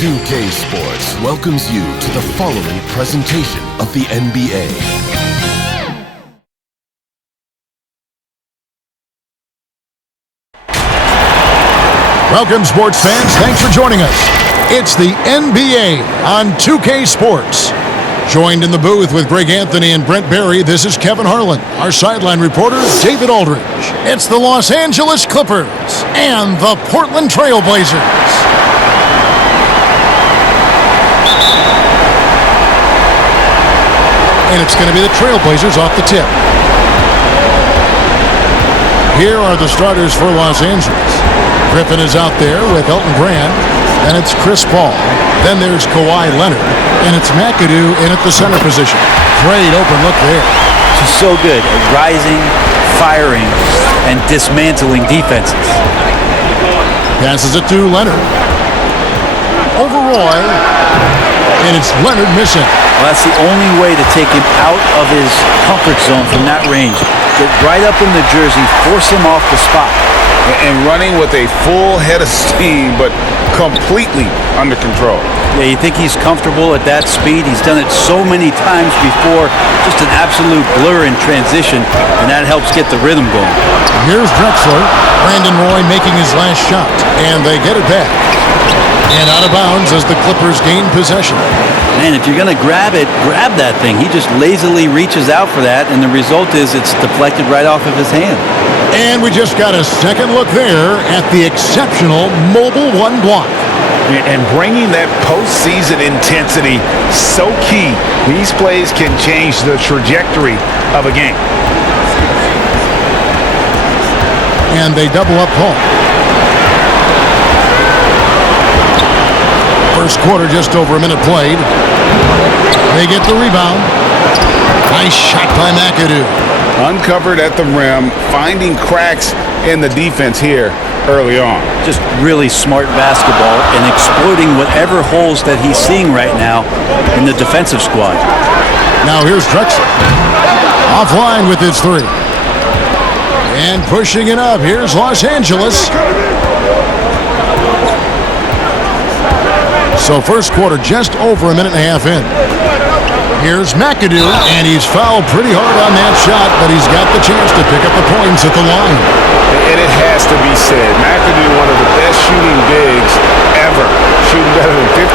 2K Sports welcomes you to the following presentation of the NBA. Welcome, sports fans. Thanks for joining us. It's the NBA on 2K Sports. Joined in the booth with Greg Anthony and Brent Barry, this is Kevin Harlan. Our sideline reporter, David Aldridge. It's the Los Angeles Clippers and the Portland Trail Blazers. And it's going to be the Trail Blazers off the tip. Here are the starters for Los Angeles. Griffin is out there with Elton Brand. Then it's Chris Paul. Then there's Kawhi Leonard. And it's McAdoo in at the center position. Great open look there. She's so good at rising, firing, and dismantling defenses. Passes it to Leonard. Over Roy. And it's Leonard missing. Well, that's the only way to take him out of his comfort zone from that range. Get right up in the jersey, force him off the spot. And running with a full head of steam, but completely under control. Yeah, you think he's comfortable at that speed? He's done it so many times before. Just an absolute blur in transition, and that helps get the rhythm going. Here's Drexler. Brandon Roy making his last shot, and they get it back. And out of bounds as the Clippers gain possession. Man, if you're going to grab it, grab that thing. He just lazily reaches out for that, and the result is it's deflected right off of his hand. And we just got a second look there at the exceptional Mobile One block. And bringing that postseason intensity, so key. These plays can change the trajectory of a game. And they double up Paul. First quarter, just over a minute played. They get the rebound. Nice shot by McAdoo. Uncovered at the rim, finding cracks in the defense here early on. Just really smart basketball and exploiting whatever holes that he's seeing right now in the defensive squad. Now here's Drexler. Offline with his three. And pushing it up. Here's Los Angeles. So first quarter, just over a minute and a half in. Here's McAdoo, and he's fouled pretty hard on that shot, but he's got the chance to pick up the points at the line. And it has to be said, McAdoo, one of the best shooting bigs ever. Shooting better than 50%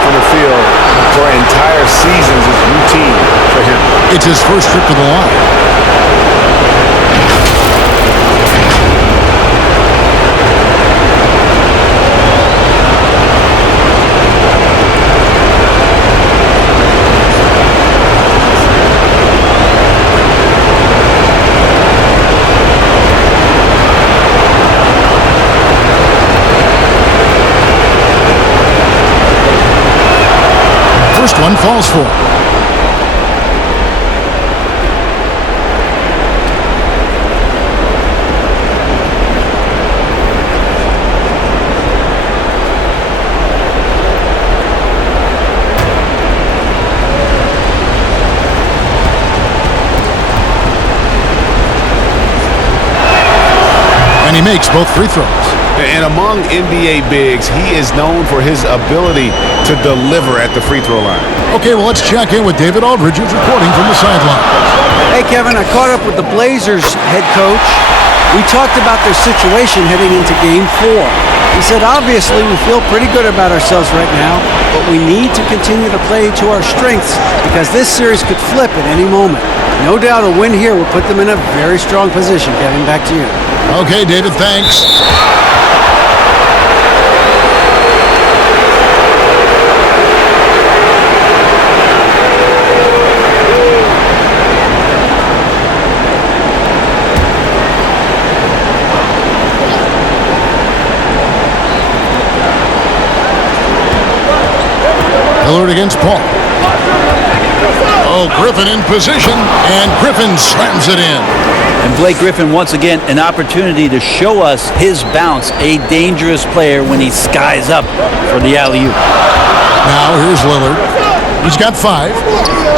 from the field for entire seasons is routine for him. It's his first trip to the line. First one falls for. And he makes both free throws. And among NBA bigs, he is known for his ability to deliver at the free throw line. Okay, well, let's check in with David Aldridge, who's reporting from the sideline. Hey, Kevin, I caught up with the Blazers head coach. We talked about their situation heading into Game 4. He said, obviously, we feel pretty good about ourselves right now, but we need to continue to play to our strengths because this series could flip at any moment. No doubt a win here will put them in a very strong position. Kevin, back to you. Okay, David, thanks. Lillard against Paul. Oh, Griffin in position, and Griffin slams it in. And Blake Griffin, once again, an opportunity to show us his bounce, a dangerous player when he skies up for the alley-oop. Now here's Lillard. He's got 5.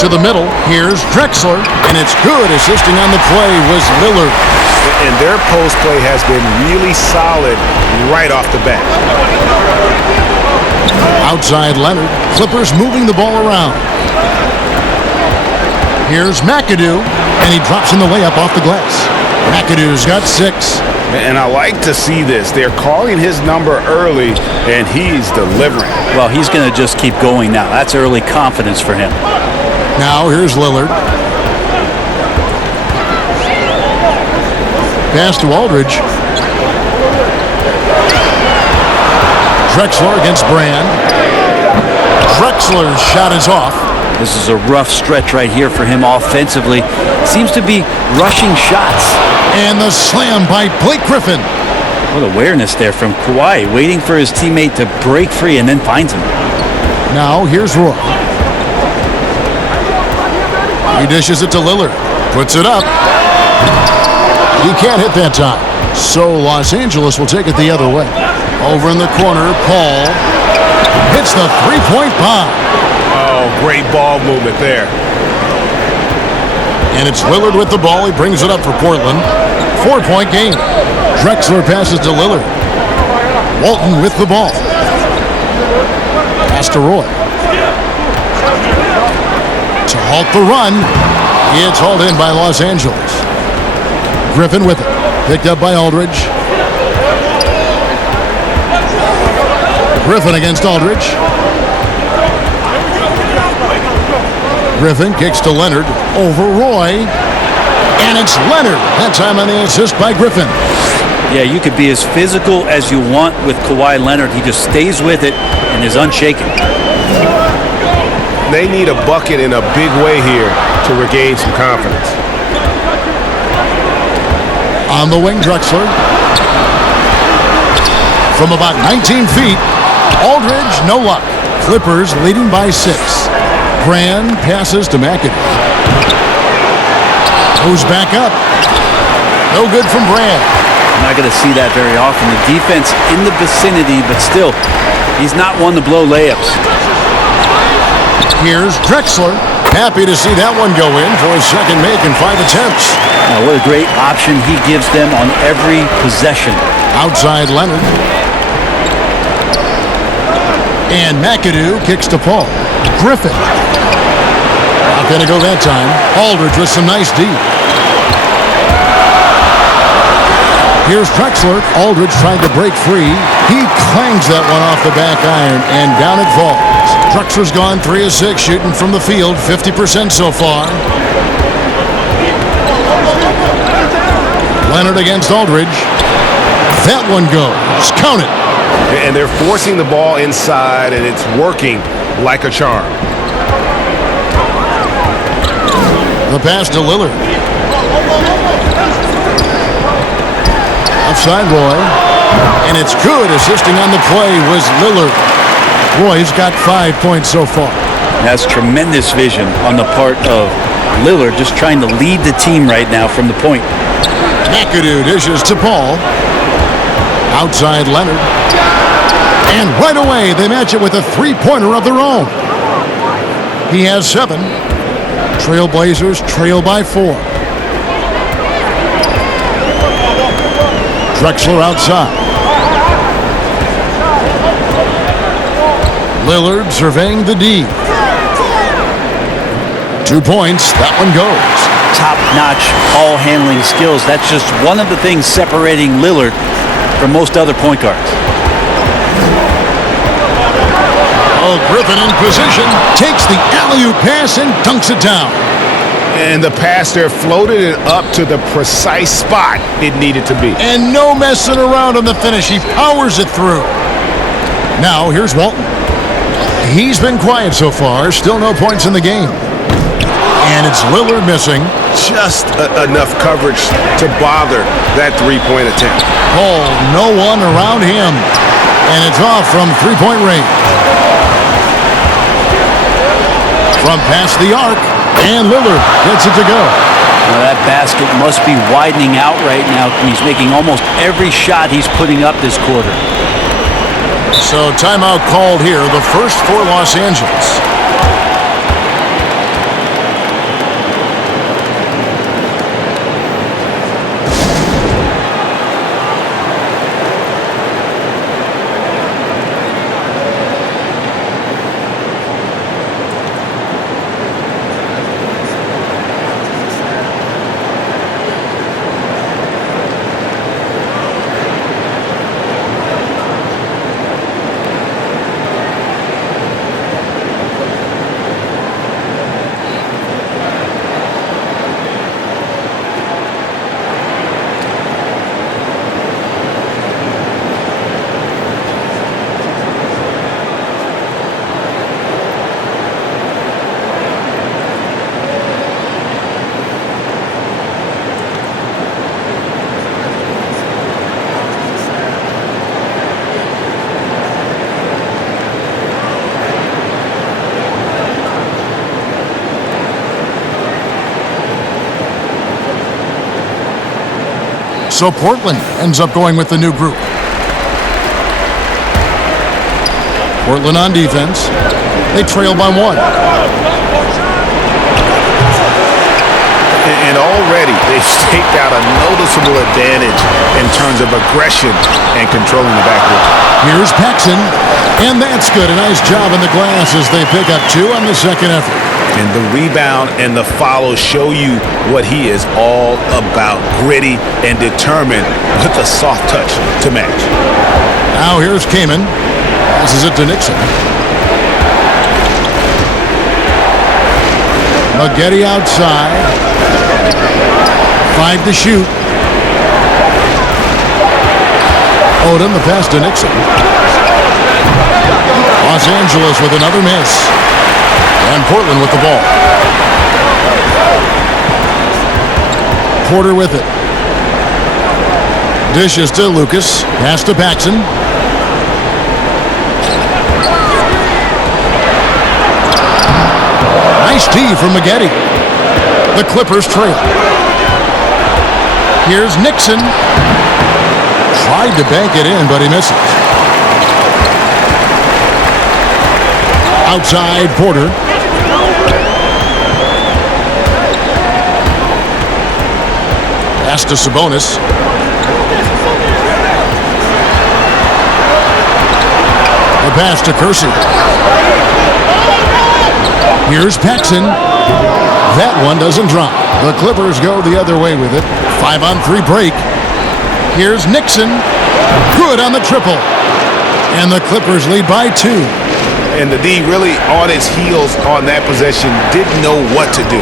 To the middle, here's Drexler, and it's good. Assisting on the play was Lillard. And their post play has been really solid right off the bat. Outside Leonard. Clippers moving the ball around. Here's McAdoo, and he drops in the layup off the glass. McAdoo's got 6. And I like to see this. They're calling his number early, and he's delivering. Well, he's going to just keep going now. That's early confidence for him. Now here's Lillard. Pass to Aldridge. Drexler against Brand. Drexler's shot is off. This is a rough stretch right here for him offensively. Seems to be rushing shots. And the slam by Blake Griffin. What awareness there from Kawhi, waiting for his teammate to break free and then finds him. Now here's Roy. He dishes it to Lillard. Puts it up. He can't hit that time. So Los Angeles will take it the other way. Over in the corner, Paul hits the three-point bomb. Oh, great ball movement there. And it's Lillard with the ball. He brings it up for Portland. 4-point game. Drexler passes to Lillard. Walton with the ball. Pass to Roy. To halt the run. It's hauled in by Los Angeles. Griffin with it. Picked up by Aldridge. Griffin against Aldridge. Griffin kicks to Leonard. Over Roy. And it's Leonard. That time on the assist by Griffin. Yeah, you could be as physical as you want with Kawhi Leonard. He just stays with it and is unshaken. They need a bucket in a big way here to regain some confidence. On the wing, Drexler. From about 19 feet, Aldridge, no luck. Clippers leading by 6. Brand passes to McAdoo. Goes back up. No good from Brand. Not going to see that very often. The defense in the vicinity, but still, he's not one to blow layups. Here's Drexler. Happy to see that one go in for his second make in 5 attempts. Now, what a great option he gives them on every possession. Outside Leonard. And McAdoo kicks to Paul. Griffin. Not going to go that time. Aldridge with some nice D. Here's Drexler. Aldridge trying to break free. He clangs that one off the back iron, and down it falls. Drexler's gone 3 of 6 shooting from the field, 50% so far. Leonard against Aldridge. That one goes. Count it. And they're forcing the ball inside, and it's working like a charm. The pass to Lillard. Offside Roy. And it's good. Assisting on the play was Lillard. Roy's got 5 points so far. That's tremendous vision on the part of Lillard, just trying to lead the team right now from the point. McAdoo dishes to Paul. Outside Leonard. And right away, they match it with a three-pointer of their own. He has 7. Trailblazers trail by 4. Drexler outside. Lillard surveying the D. 2 points. That one goes. Top-notch ball-handling skills. That's just one of the things separating Lillard from most other point guards. Oh, Griffin in position. Takes the alley-oop pass and dunks it down. And the pass there floated it up to the precise spot it needed to be. And no messing around on the finish. He powers it through. Now, here's Walton. He's been quiet so far. Still no points in the game. And it's Lillard missing. Just enough coverage to bother that three-point attempt. Paul, no one around him. And it's off from three-point range. From past the arc. And Lillard gets it to go. Now that basket must be widening out right now. He's making almost every shot he's putting up this quarter. So timeout called here, the first for Los Angeles. So Portland ends up going with the new group. Portland on defense. They trail by 1. And already they've staked out a noticeable advantage in terms of aggression and controlling the backcourt. Here's Paxson, and that's good. A nice job in the glass as they pick up 2 on the second effort. And the rebound and the follow show you what he is all about. Gritty and determined with a soft touch to match. Now here's Kaman. Passes it to Nixon. Maggette outside. 5 to shoot. Odom, the pass to Nixon. Los Angeles with another miss. And Portland with the ball. Porter with it. Dishes to Lucas. Pass to Paxson. Nice tee from Maggette. The Clippers trail. Here's Nixon. Tried to bank it in, but he misses. Outside, Porter. Pass to Sabonis. The pass to Kersey. Here's Paxson. That one doesn't drop. The Clippers go the other way with it. 5-on-3 break. Here's Nixon. Good on the triple. And the Clippers lead by 2. And the D really on its heels on that possession, didn't know what to do.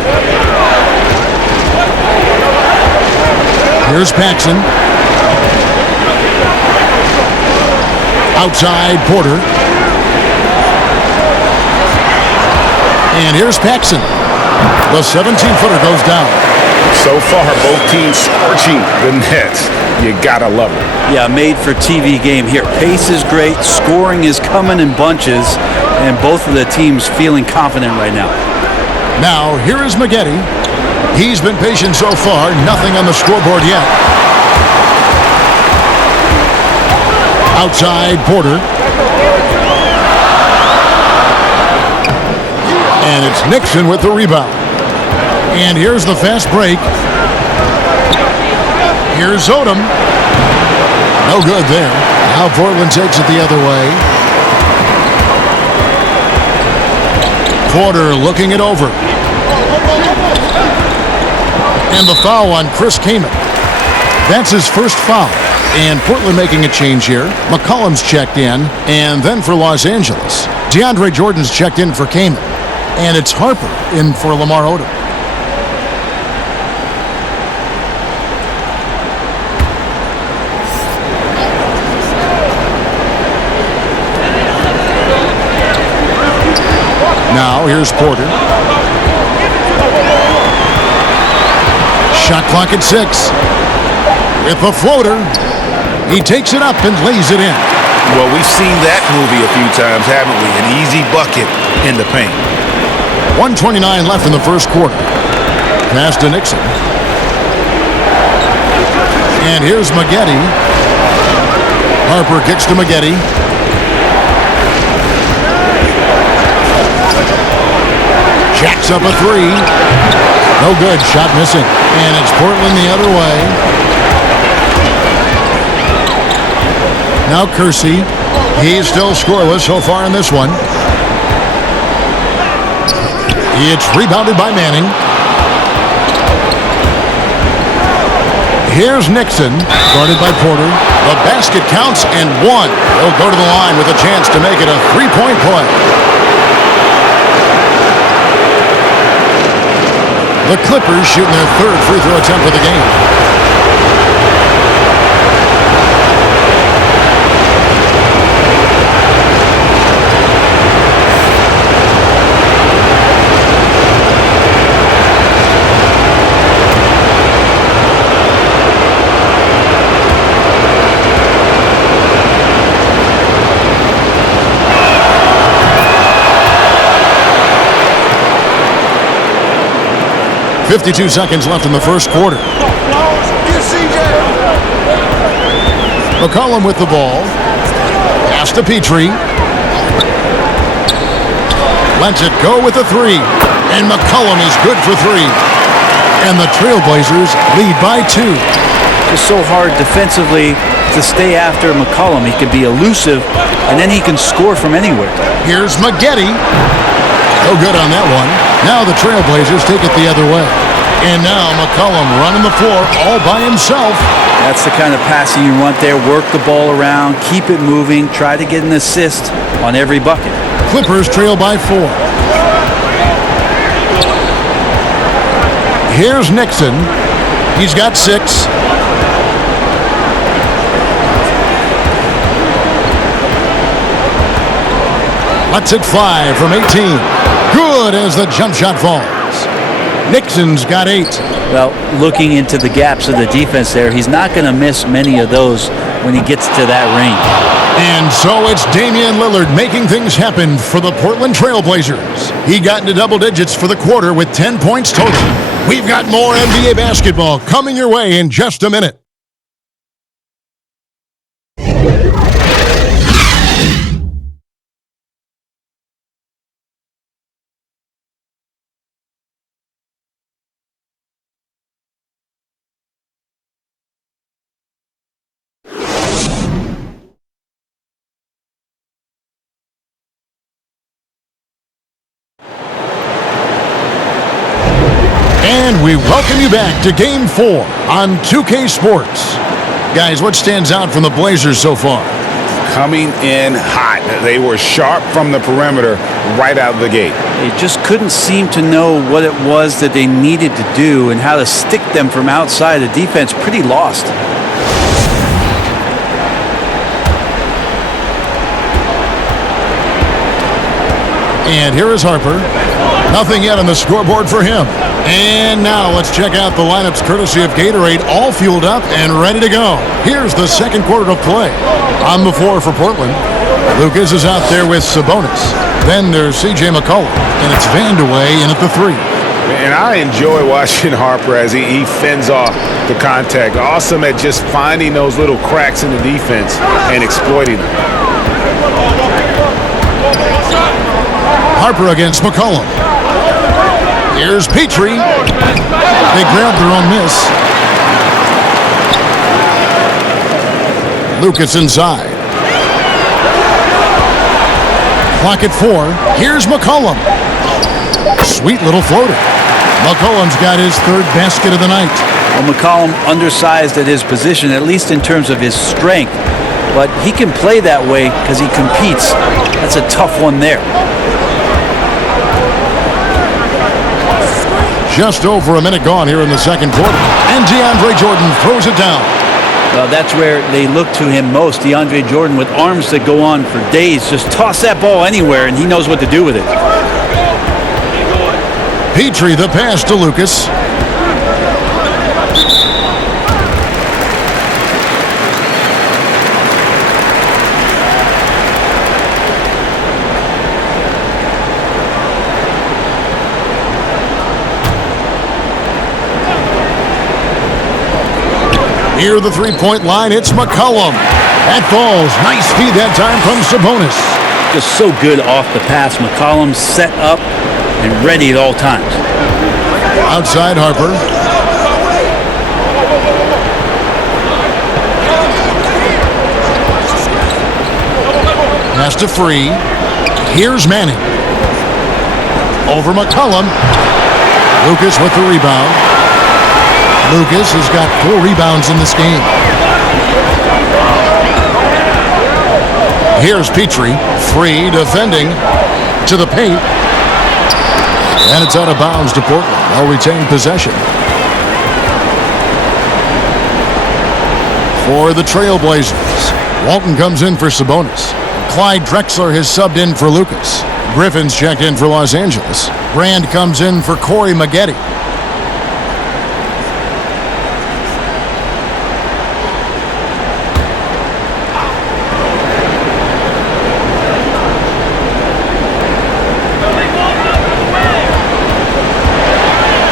Here's Paxson. Outside, Porter. And here's Paxson. The 17-footer goes down. So far, both teams scorching the Nets. You gotta love it. Yeah, made for TV game here. Pace is great. Scoring is coming in bunches. And both of the teams feeling confident right now. Now, here is Maggette. He's been patient so far. Nothing on the scoreboard yet. Outside, Porter. And it's Nixon with the rebound. And here's the fast break. Here's Odom. No good there. Now Portland takes it the other way. Porter looking it over. And the foul on Chris Kaman. That's his first foul. And Portland making a change here. McCollum's checked in. And then for Los Angeles, DeAndre Jordan's checked in for Kaman. And it's Harper in for Lamar Odom. Now here's Porter. Shot clock at 6. With the floater, he takes it up and lays it in. Well, we've seen that movie a few times, haven't we? An easy bucket in the paint. 1:29 left in the first quarter. Pass to Nixon. And here's Maggette. Harper kicks to Maggette. Jacks up a 3. No good. Shot missing. And it's Portland the other way. Now Kersey. He's still scoreless so far in this one. It's rebounded by Manning. Here's Nixon, guarded by Porter. The basket counts and 1. He'll go to the line with a chance to make it a 3-point play. The Clippers shooting their third free throw attempt of the game. .52 seconds left in the first quarter. McCollum with the ball. Pass to Petrie. Lets it go with the three. And McCollum is good for three. And the Trailblazers lead by 2. It's so hard defensively to stay after McCollum. He can be elusive, and then he can score from anywhere. Here's Maggette. No good on that one. Now the Trailblazers take it the other way. And now McCollum running the floor all by himself. That's the kind of passing you want there. Work the ball around, keep it moving, try to get an assist on every bucket. Clippers trail by 4. Here's Nixon. He's got 6. Lets it fly from 18. Good as the jump shot falls. Nixon's got 8. Well, looking into the gaps of the defense there, he's not going to miss many of those when he gets to that range. And so it's Damian Lillard making things happen for the Portland Trailblazers. He got into double digits for the quarter with 10 points total. We've got more NBA basketball coming your way in just a minute. And we welcome you back to Game 4 on 2K Sports. Guys, what stands out from the Blazers so far? Coming in hot. They were sharp from the perimeter right out of the gate. They just couldn't seem to know what it was that they needed to do and how to stick them from outside. The defense pretty lost. And here is Harper. Nothing yet on the scoreboard for him. And now let's check out the lineups courtesy of Gatorade, all fueled up and ready to go. Here's the second quarter of play. On the floor for Portland, Lucas is out there with Sabonis. Then there's C.J. McCollum, and it's Vandeweghe in at the 3. And I enjoy watching Harper as he fends off the contact. Awesome at just finding those little cracks in the defense and exploiting them. Harper against McCollum. Here's Petrie. They grab their own miss. Lucas inside. Clock at 4. Here's McCollum. Sweet little floater. McCollum's got his 3rd basket of the night. Well, McCollum undersized at his position, at least in terms of his strength. But he can play that way because he competes. That's a tough one there. Just over a minute gone here in the second quarter. And DeAndre Jordan throws it down. Well, that's where they look to him most. DeAndre Jordan with arms that go on for days. Just toss that ball anywhere, and he knows what to do with it. Petrie, the pass to Lucas. Near the three-point line, it's McCollum. That falls. Nice feed that time from Sabonis. Just so good off the pass. McCollum set up and ready at all times. Outside Harper. Pass to Free. Here's Manning. Over McCollum. Lucas with the rebound. Lucas has got 4 rebounds in this game. Here's Petrie. Free defending to the paint. And it's out of bounds to Portland. They'll retain possession. For the Trailblazers, Walton comes in for Sabonis. Clyde Drexler has subbed in for Lucas. Griffin's checked in for Los Angeles. Brand comes in for Corey Maggette.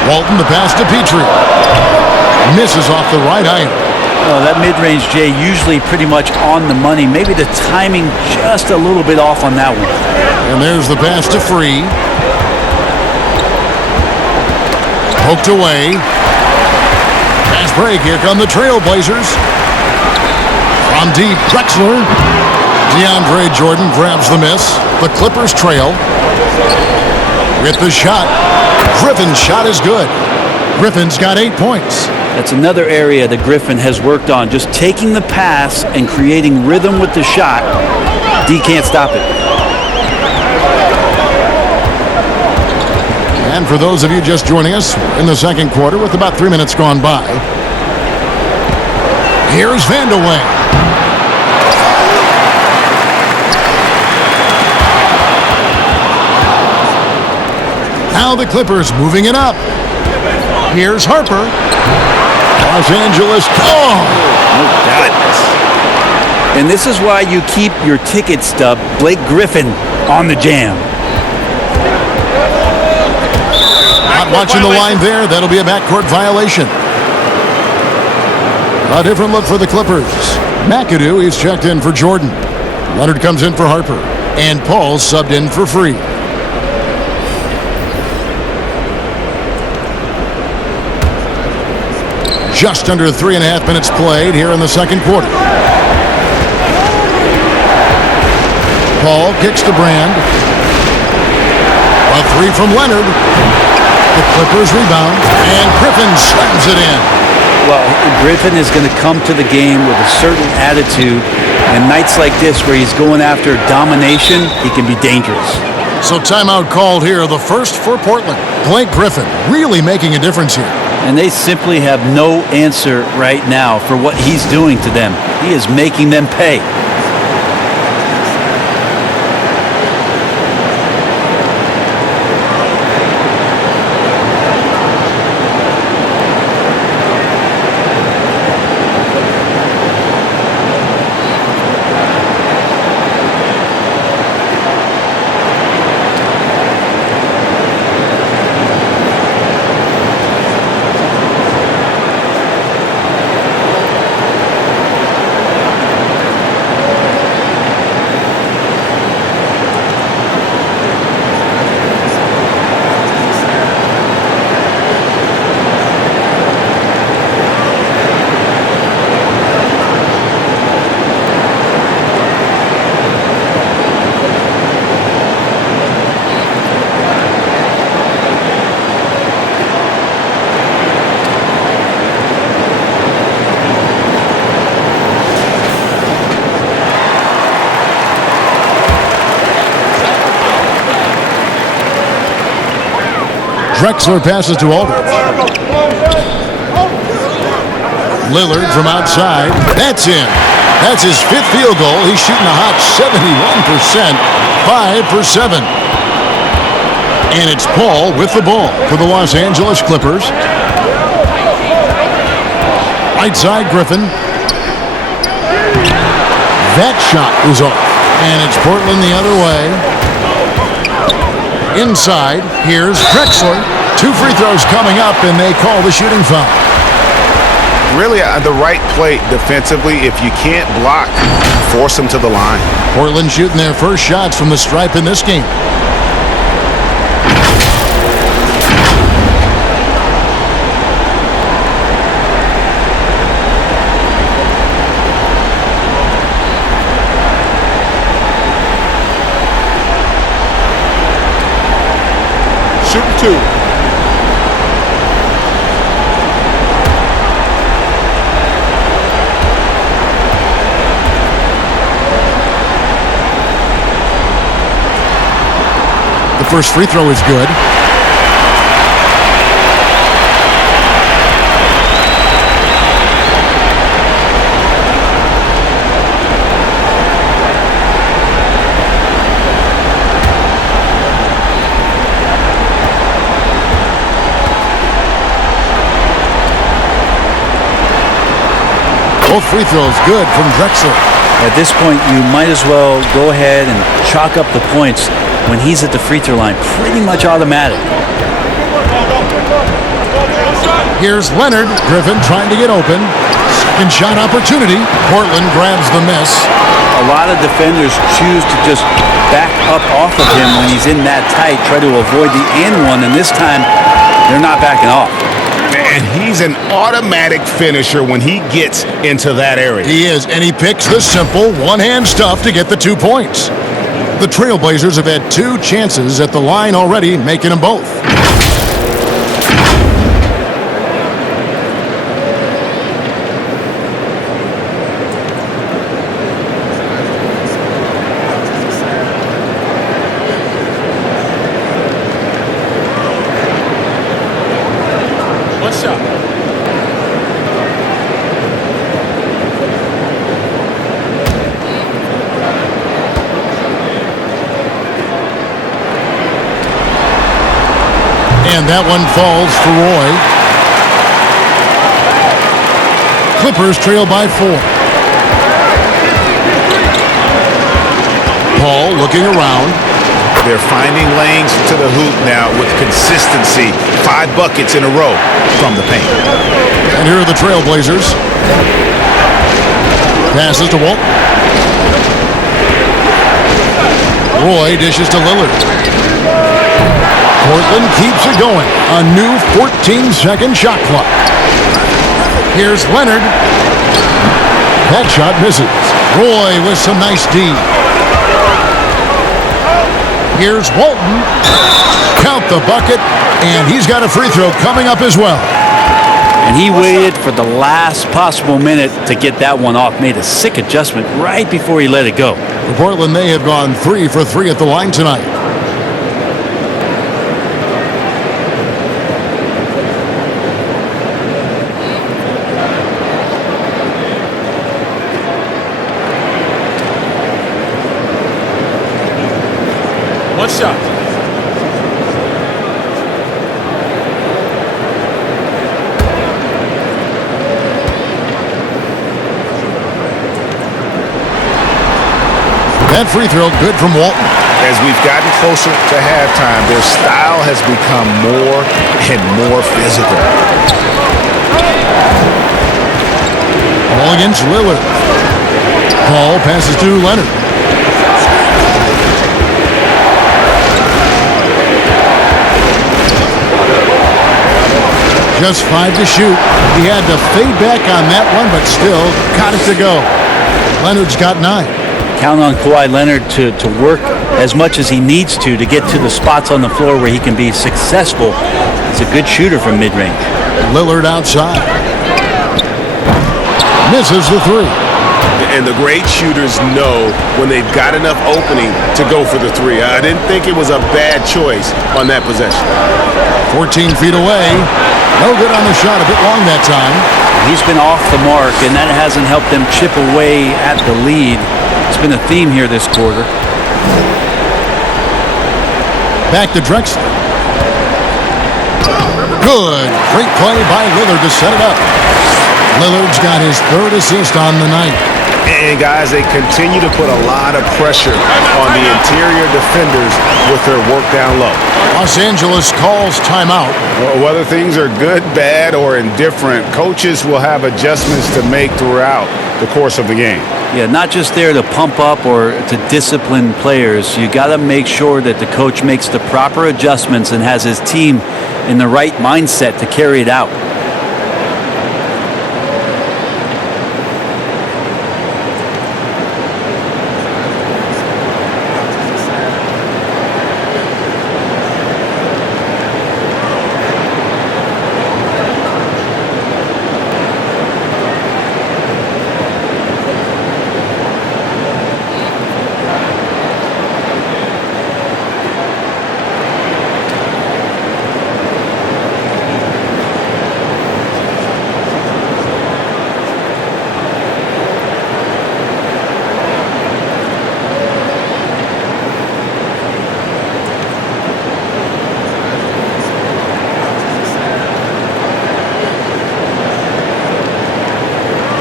Walton, the pass to Petrie. Misses off the right iron. Oh, that mid-range, Jay, usually pretty much on the money. Maybe the timing just a little bit off on that one. And there's the pass to Free. Poked away. Pass break. Here come the Trailblazers. From deep, Drexler. DeAndre Jordan grabs the miss. The Clippers trail. With the shot. Griffin's shot is good. Griffin's got 8 points. That's another area that Griffin has worked on, just taking the pass and creating rhythm with the shot. D can't stop it. And for those of you just joining us, in the second quarter with about 3 minutes gone by. Here's Vandeweghe. Now the Clippers moving it up. Here's Harper. Los Angeles. Oh! No doubt. And this is why you keep your ticket stub, Blake Griffin, on the jam. Not watching the line there. That'll be a backcourt violation. A different look for the Clippers. McAdoo is checked in for Jordan. Leonard comes in for Harper. And Paul subbed in for Free. Just under 3.5 minutes played here in the second quarter. Paul kicks to Brand. A three from Leonard. The Clippers rebound, and Griffin slams it in. Well, Griffin is going to come to the game with a certain attitude, and nights like this where he's going after domination, he can be dangerous. So timeout called here, the first for Portland. Blake Griffin really making a difference here. And they simply have no answer right now for what he's doing to them. He is making them pay. Drexler passes to Aldridge. Lillard from outside. That's in. That's his 5th field goal. He's shooting a hot 71%. 5 for 7. And it's Paul with the ball for the Los Angeles Clippers. Right side, Griffin. That shot is off. And it's Portland the other way. Inside, here's Drexler. 2 free throws coming up, and they call the shooting foul. Really the right play defensively. If you can't block, force them to the line. Portland shooting their first shots from the stripe in this game. Shooting 2. The first free throw is good. Both free throws good from Drexler. At this point, you might as well go ahead and chalk up the points when he's at the free throw line. Pretty much automatic. Here's Leonard. Griffin trying to get open. Second shot opportunity. Portland grabs the miss. A lot of defenders choose to just back up off of him when he's in that tight, try to avoid the and one, and this time they're not backing off. And he's an automatic finisher when he gets into that area. He is, and he picks the simple one-hand stuff to get the 2 points. The Trailblazers have had 2 chances at the line already, making them both. And that one falls for Roy. Clippers trail by 4. Paul looking around. They're finding lanes to the hoop now with consistency. 5 buckets in a row from the paint. And here are the Trailblazers. Passes to Walt. Roy dishes to Lillard. Portland keeps it going. A new 14-second shot clock. Here's Leonard. That shot misses. Roy with some nice D. Here's Walton. Count the bucket, and he's got a free throw coming up as well. And he waited for the last possible minute to get that one off. Made a sick adjustment right before he let it go. For Portland, they have gone 3 for 3 at the line tonight. One shot. That free throw good from Walton. As we've gotten closer to halftime, their style has become more and more physical. Ball against Lillard. Paul passes to Leonard. Just 5 to shoot. He had to fade back on that one, but still got it to go. Leonard's got 9. Count on Kawhi Leonard to work as much as he needs to get to the spots on the floor where he can be successful. He's a good shooter from mid-range. Lillard outside. Misses the 3. And the great shooters know when they've got enough opening to go for the 3. I didn't think it was a bad choice on that possession. 14 feet away. No good on the shot. A bit long that time. He's been off the mark, and that hasn't helped them chip away at the lead. It's been a theme here this quarter. Back to Drexler. Good. Great play by Lillard to set it up. Lillard's got his 3rd assist on the night. And guys, they continue to put a lot of pressure on the interior defenders with their work down low. Los Angeles calls timeout. Well, whether things are good, bad, or indifferent, coaches will have adjustments to make throughout the course of the game. Yeah, not just there to pump up or to discipline players. You got to make sure that the coach makes the proper adjustments and has his team in the right mindset to carry it out.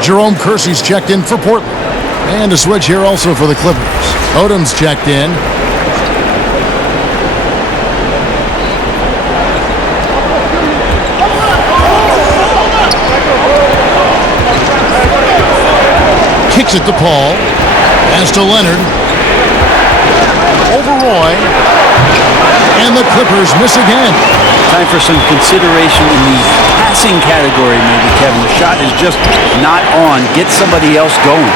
Jerome Kersey's checked in for Portland. And a switch here also for the Clippers. Odom's checked in. Kicks it to Paul. Pass to Leonard. Over Roy. And the Clippers miss again. Time for some consideration in the passing category, maybe, Kevin. The shot is just not on. Get somebody else going.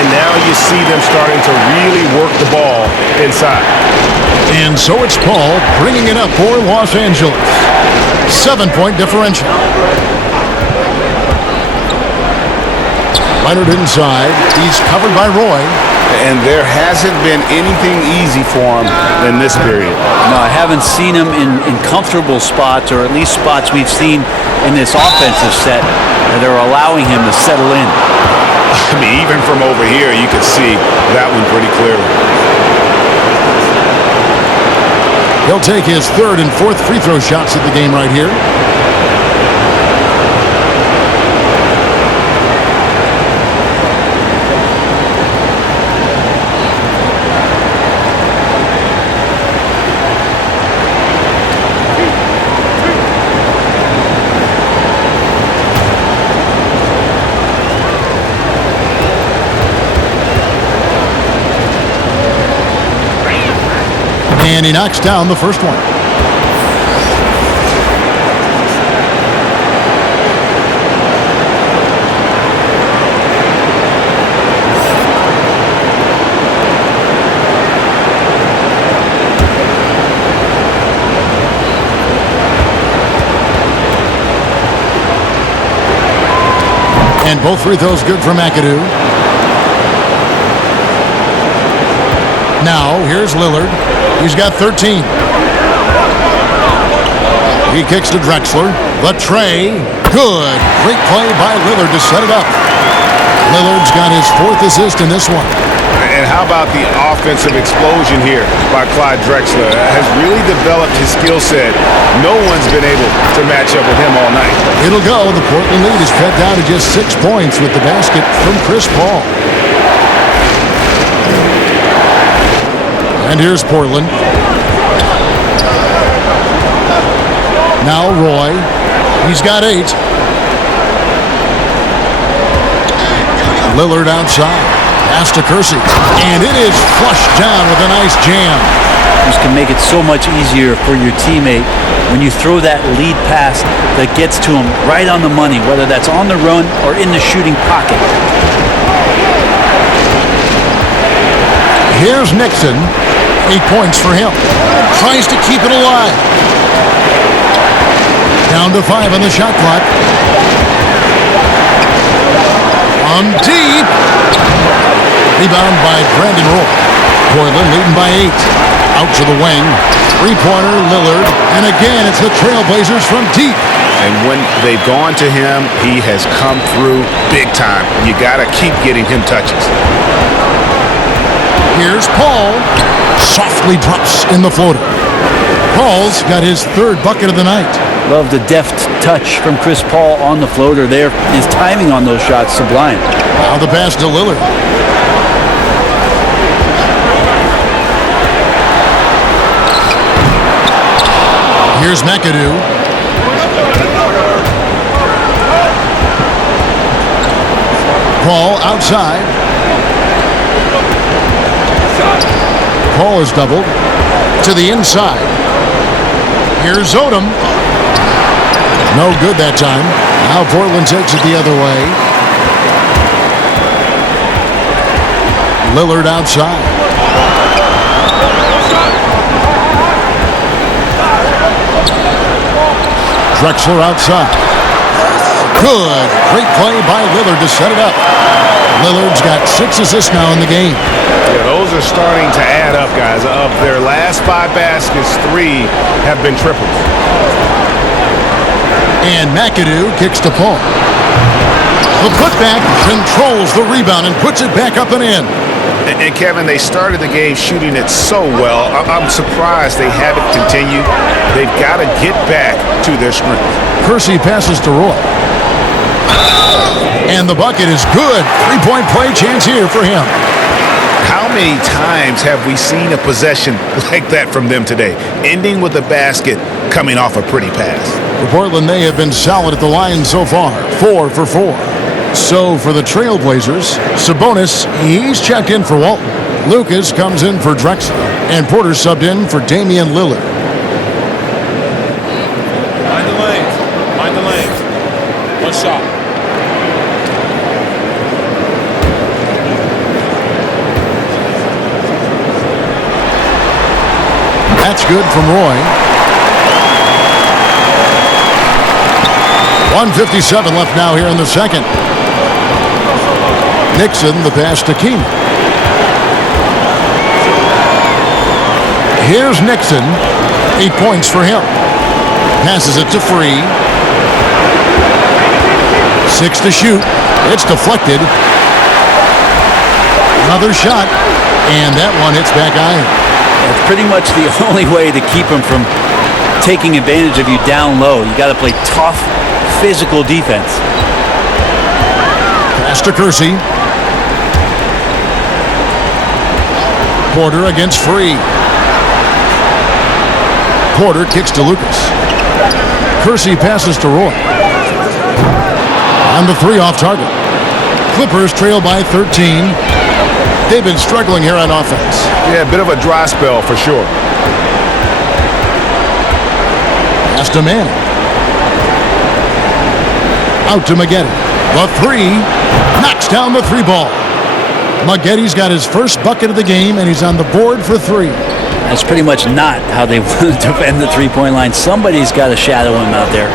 And now you see them starting to really work the ball inside. And so it's Paul bringing it up for Los Angeles. 7-point differential. Leonard inside. He's covered by Roy. And there hasn't been anything easy for him in this period. No, I haven't seen him in comfortable spots, or at least spots we've seen in this offensive set that are allowing him to settle in. I mean, even from over here, you could see that one pretty clearly. He'll take his third and fourth free throw shots at the game right here. And he knocks down the first one. And both free throws good for McAdoo. Now, here's Lillard. He's got 13. He kicks to Drexler. The tray. Good. Great play by Lillard to set it up. Lillard's got his fourth assist in this one. And how about the offensive explosion here by Clyde Drexler? Has really developed his skill set. No one's been able to match up with him all night. It'll go. The Portland lead is cut down to just 6 points with the basket from Chris Paul. And here's Portland. Now Roy. He's got 8. Lillard outside. Pass to Kersey. And it is flushed down with a nice jam. This can make it so much easier for your teammate when you throw that lead pass that gets to him right on the money, whether that's on the run or in the shooting pocket. Here's Nixon. 8 points for him. Tries to keep it alive. Down to 5 on the shot clock. On deep. Rebound by Brandon Roy. Portland leading by 8. Out to the wing. Three-pointer, Lillard. And again, it's the Trailblazers from deep. And when they've gone to him, he has come through big time. You got to keep getting him touches. Here's Paul. Softly drops in the floater. Paul's got his third bucket of the night. Love the deft touch from Chris Paul on the floater there. His timing on those shots sublime. Now the pass to Lillard. Here's McAdoo. Paul outside. Paul is doubled to the inside. Here's Odom. No good that time. Now Portland takes it the other way. Lillard outside. Drexler outside. Good. Great play by Lillard to set it up. Lillard's got 6 assists now in the game. Yeah, those are starting to add up, guys. Of their last 5 baskets, 3 have been triples. And McAdoo kicks to Paul. The putback controls the rebound and puts it back up and in. And Kevin, they started the game shooting it so well. I'm surprised they haven't continued. They've got to get back to their strength. Kersey passes to Roy. And the bucket is good. 3-point play chance here for him. How many times have we seen a possession like that from them today? Ending with a basket, coming off a pretty pass. For Portland, they have been solid at the line so far. 4 for 4. So for the Trailblazers, Sabonis, he's checked in for Walton. Lucas comes in for Drexler. And Porter subbed in for Damian Lillard. Mind the lanes. Mind the lanes. One shot. That's good from Roy. 1:57 left now here in the second. Nixon, the pass to Keenan. Here's Nixon. 8 points for him. Passes it to Free. 6 to shoot. It's deflected. Another shot. And that one hits back iron. It's pretty much the only way to keep him from taking advantage of you down low. You got to play tough, physical defense. Pass to Kersey. Porter against Free. Porter kicks to Lucas. Kersey passes to Roy. On the three off target. Clippers trail by 13. They've been struggling here on offense. Yeah, a bit of a dry spell for sure. Pass to Manning. Out to Maggette. The three. Knocks down the three ball. Maggetti's got his first bucket of the game, and he's on the board for three. That's pretty much not how they want to defend the three-point line. Somebody's got to shadow him out there.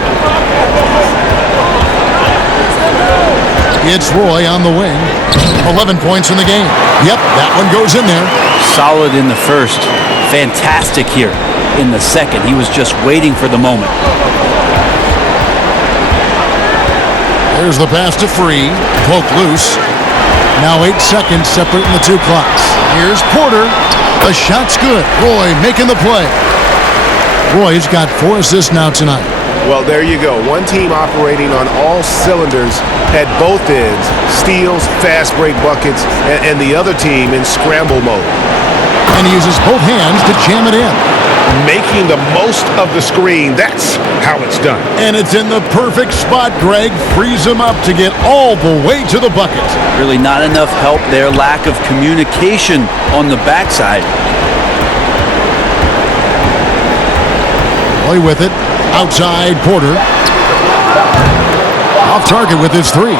It's Roy on the wing. 11 points in the game. Yep, that one goes in there. Solid in the first. Fantastic here in the second. He was just waiting for the moment. There's the pass to Free. Poke loose. Now 8 seconds separating the two clocks. Here's Porter. The shot's good. Roy making the play. Roy's got 4 assists now tonight. Well, there you go. One team operating on all cylinders at both ends. Steals, fast break buckets, and the other team in scramble mode. And he uses both hands to jam it in. Making the most of the screen. That's how it's done. And it's in the perfect spot. Greg frees him up to get all the way to the bucket. Really not enough help there. Lack of communication on the backside. Roy with it. Outside Porter. Off target with his three.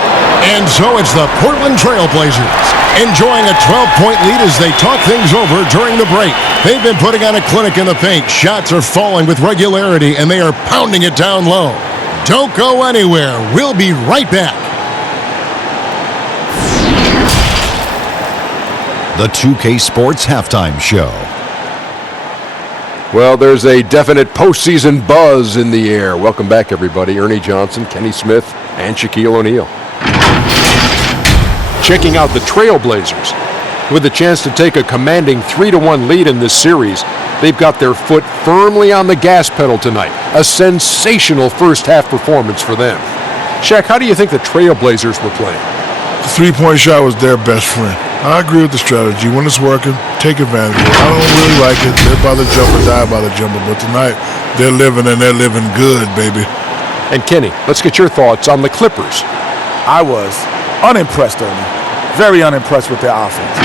And so it's the Portland Trailblazers enjoying a 12-point lead as they talk things over during the break. They've been putting on a clinic in the paint. Shots are falling with regularity, and they are pounding it down low. Don't go anywhere. We'll be right back. The 2K Sports Halftime Show. Well, there's a definite postseason buzz in the air. Welcome back, everybody. Ernie Johnson, Kenny Smith, and Shaquille O'Neal. Checking out the Trailblazers. With a chance to take a commanding 3-1 lead in this series, they've got their foot firmly on the gas pedal tonight. A sensational first-half performance for them. Shaq, how do you think the Trailblazers were playing? The three-point shot was their best friend. I agree with the strategy. When it's working, take advantage of it. I don't really like it. They're by the jumper, die by the jumper. But tonight, they're living, and they're living good, baby. And Kenny, let's get your thoughts on the Clippers. I was unimpressed, Ernie. Very unimpressed with their offense.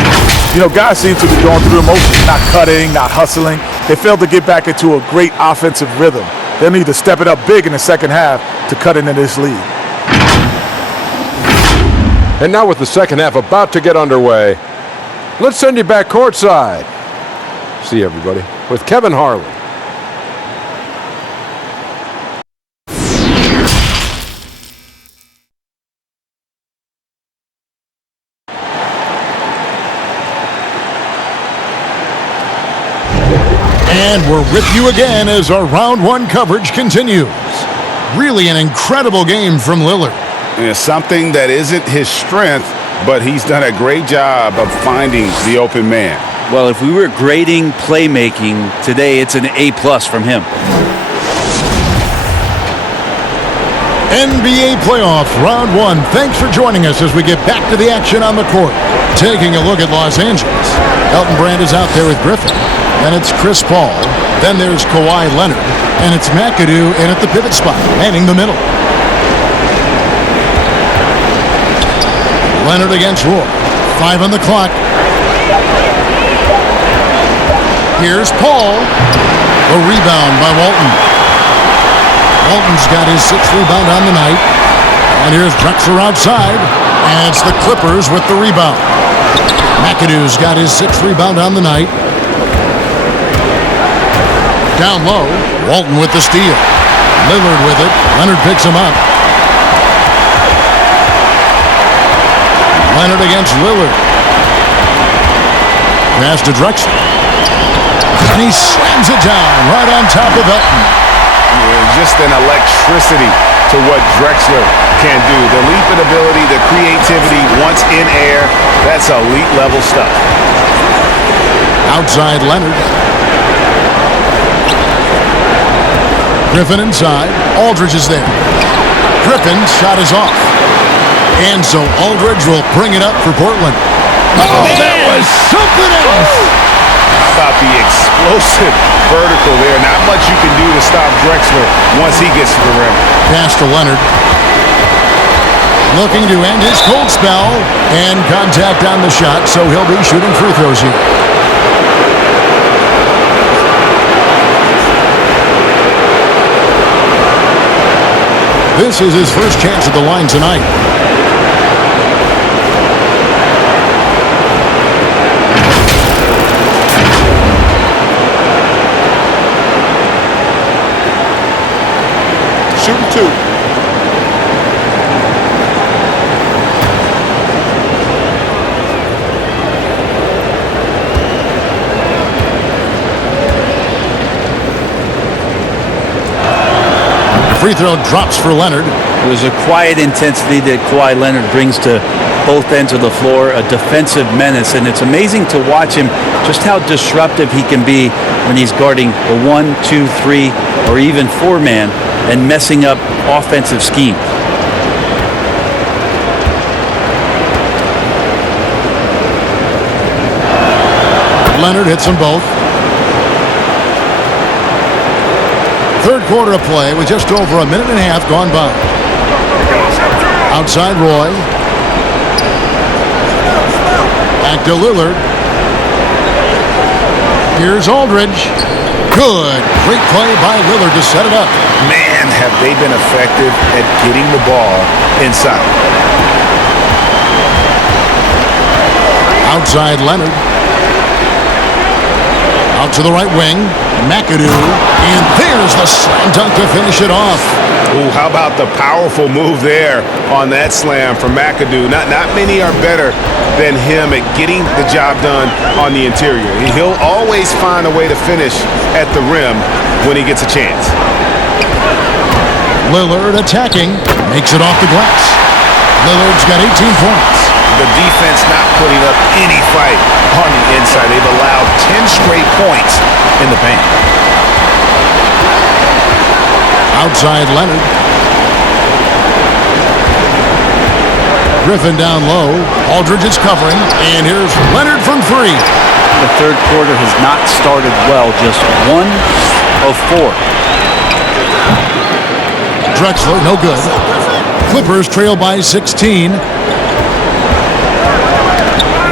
You know, guys seem to be going through the motions, not cutting, not hustling. They failed to get back into a great offensive rhythm. They'll need to step it up big in the second half to cut into this lead. And now with the second half about to get underway, let's send you back courtside. See you, everybody, with Kevin Harlan. And we're with you again as our round one coverage continues. Really an incredible game from Lillard. And it's something that isn't his strength, but he's done a great job of finding the open man. Well, if we were grading playmaking today, it's an A+ from him. NBA playoff round one. Thanks for joining us as we get back to the action on the court. Taking a look at Los Angeles. Elton Brand is out there with Griffin. Then it's Chris Paul. Then there's Kawhi Leonard. And it's McAdoo in at the pivot spot, manning the middle. Leonard against Roy. 5 on the clock. Here's Paul. A rebound by Walton. Walton's got his 6th rebound on the night. And here's Drexler outside. And it's the Clippers with the rebound. McAdoo's got his 6th rebound on the night. Down low, Walton with the steal. Lillard with it. Leonard picks him up. Leonard against Lillard. Pass to Drexler. And he slams it down right on top of Elton. Just an electricity to what Drexler can do. The leaping ability, the creativity once in air, that's elite level stuff. Outside Leonard. Griffin inside. Aldridge is there. Griffin's shot is off. And so Aldridge will bring it up for Portland. Oh, that was something else. How about the explosive vertical there? Not much you can do to stop Drexler once he gets to the rim. Pass to Leonard. Looking to end his cold spell. And contact on the shot, so he'll be shooting free throws here. This is his first chance at the line tonight. Shooting 2. Free throw drops for Leonard. There's a quiet intensity that Kawhi Leonard brings to both ends of the floor, a defensive menace, and it's amazing to watch him just how disruptive he can be when he's guarding a 1, 2, 3, or even 4-man and messing up offensive schemes. Leonard hits them both. Third quarter of play with just over a minute and a half gone by. Outside Roy. Back to Lillard. Here's Aldridge. Good. Great play by Lillard to set it up. Man, have they been effective at getting the ball inside. Outside Leonard. Out to the right wing. McAdoo. And there's the slam dunk to finish it off. Ooh, how about the powerful move there on that slam from McAdoo? Not many are better than him at getting the job done on the interior. He'll always find a way to finish at the rim when he gets a chance. Lillard attacking. Makes it off the glass. Lillard's got 18 points. The defense not putting up any fight on the inside. They've allowed 10 straight points in the paint. Outside Leonard. Griffin down low. Aldridge is covering. And here's Leonard from 3. The third quarter has not started well, just 1 of 4. Drexler, no good. Clippers trail by 16.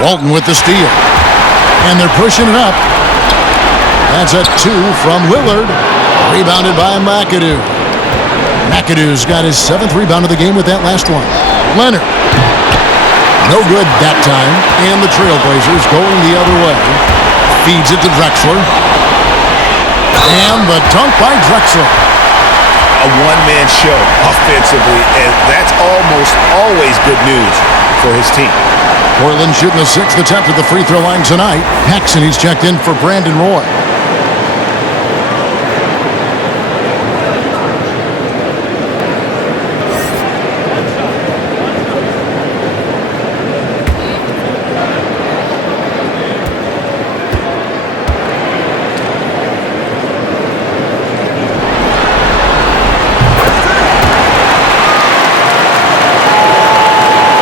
Walton with the steal. And they're pushing it up. That's a 2 from Lillard. Rebounded by McAdoo. McAdoo's got his 7th rebound of the game with that last one. Leonard. No good that time. And the Trailblazers going the other way. Feeds it to Drexler. And the dunk by Drexler. A one-man show offensively, and that's almost always good news for his team. Portland shooting the 6th attempt at the free throw line tonight. Paxson, he's checked in for Brandon Roy.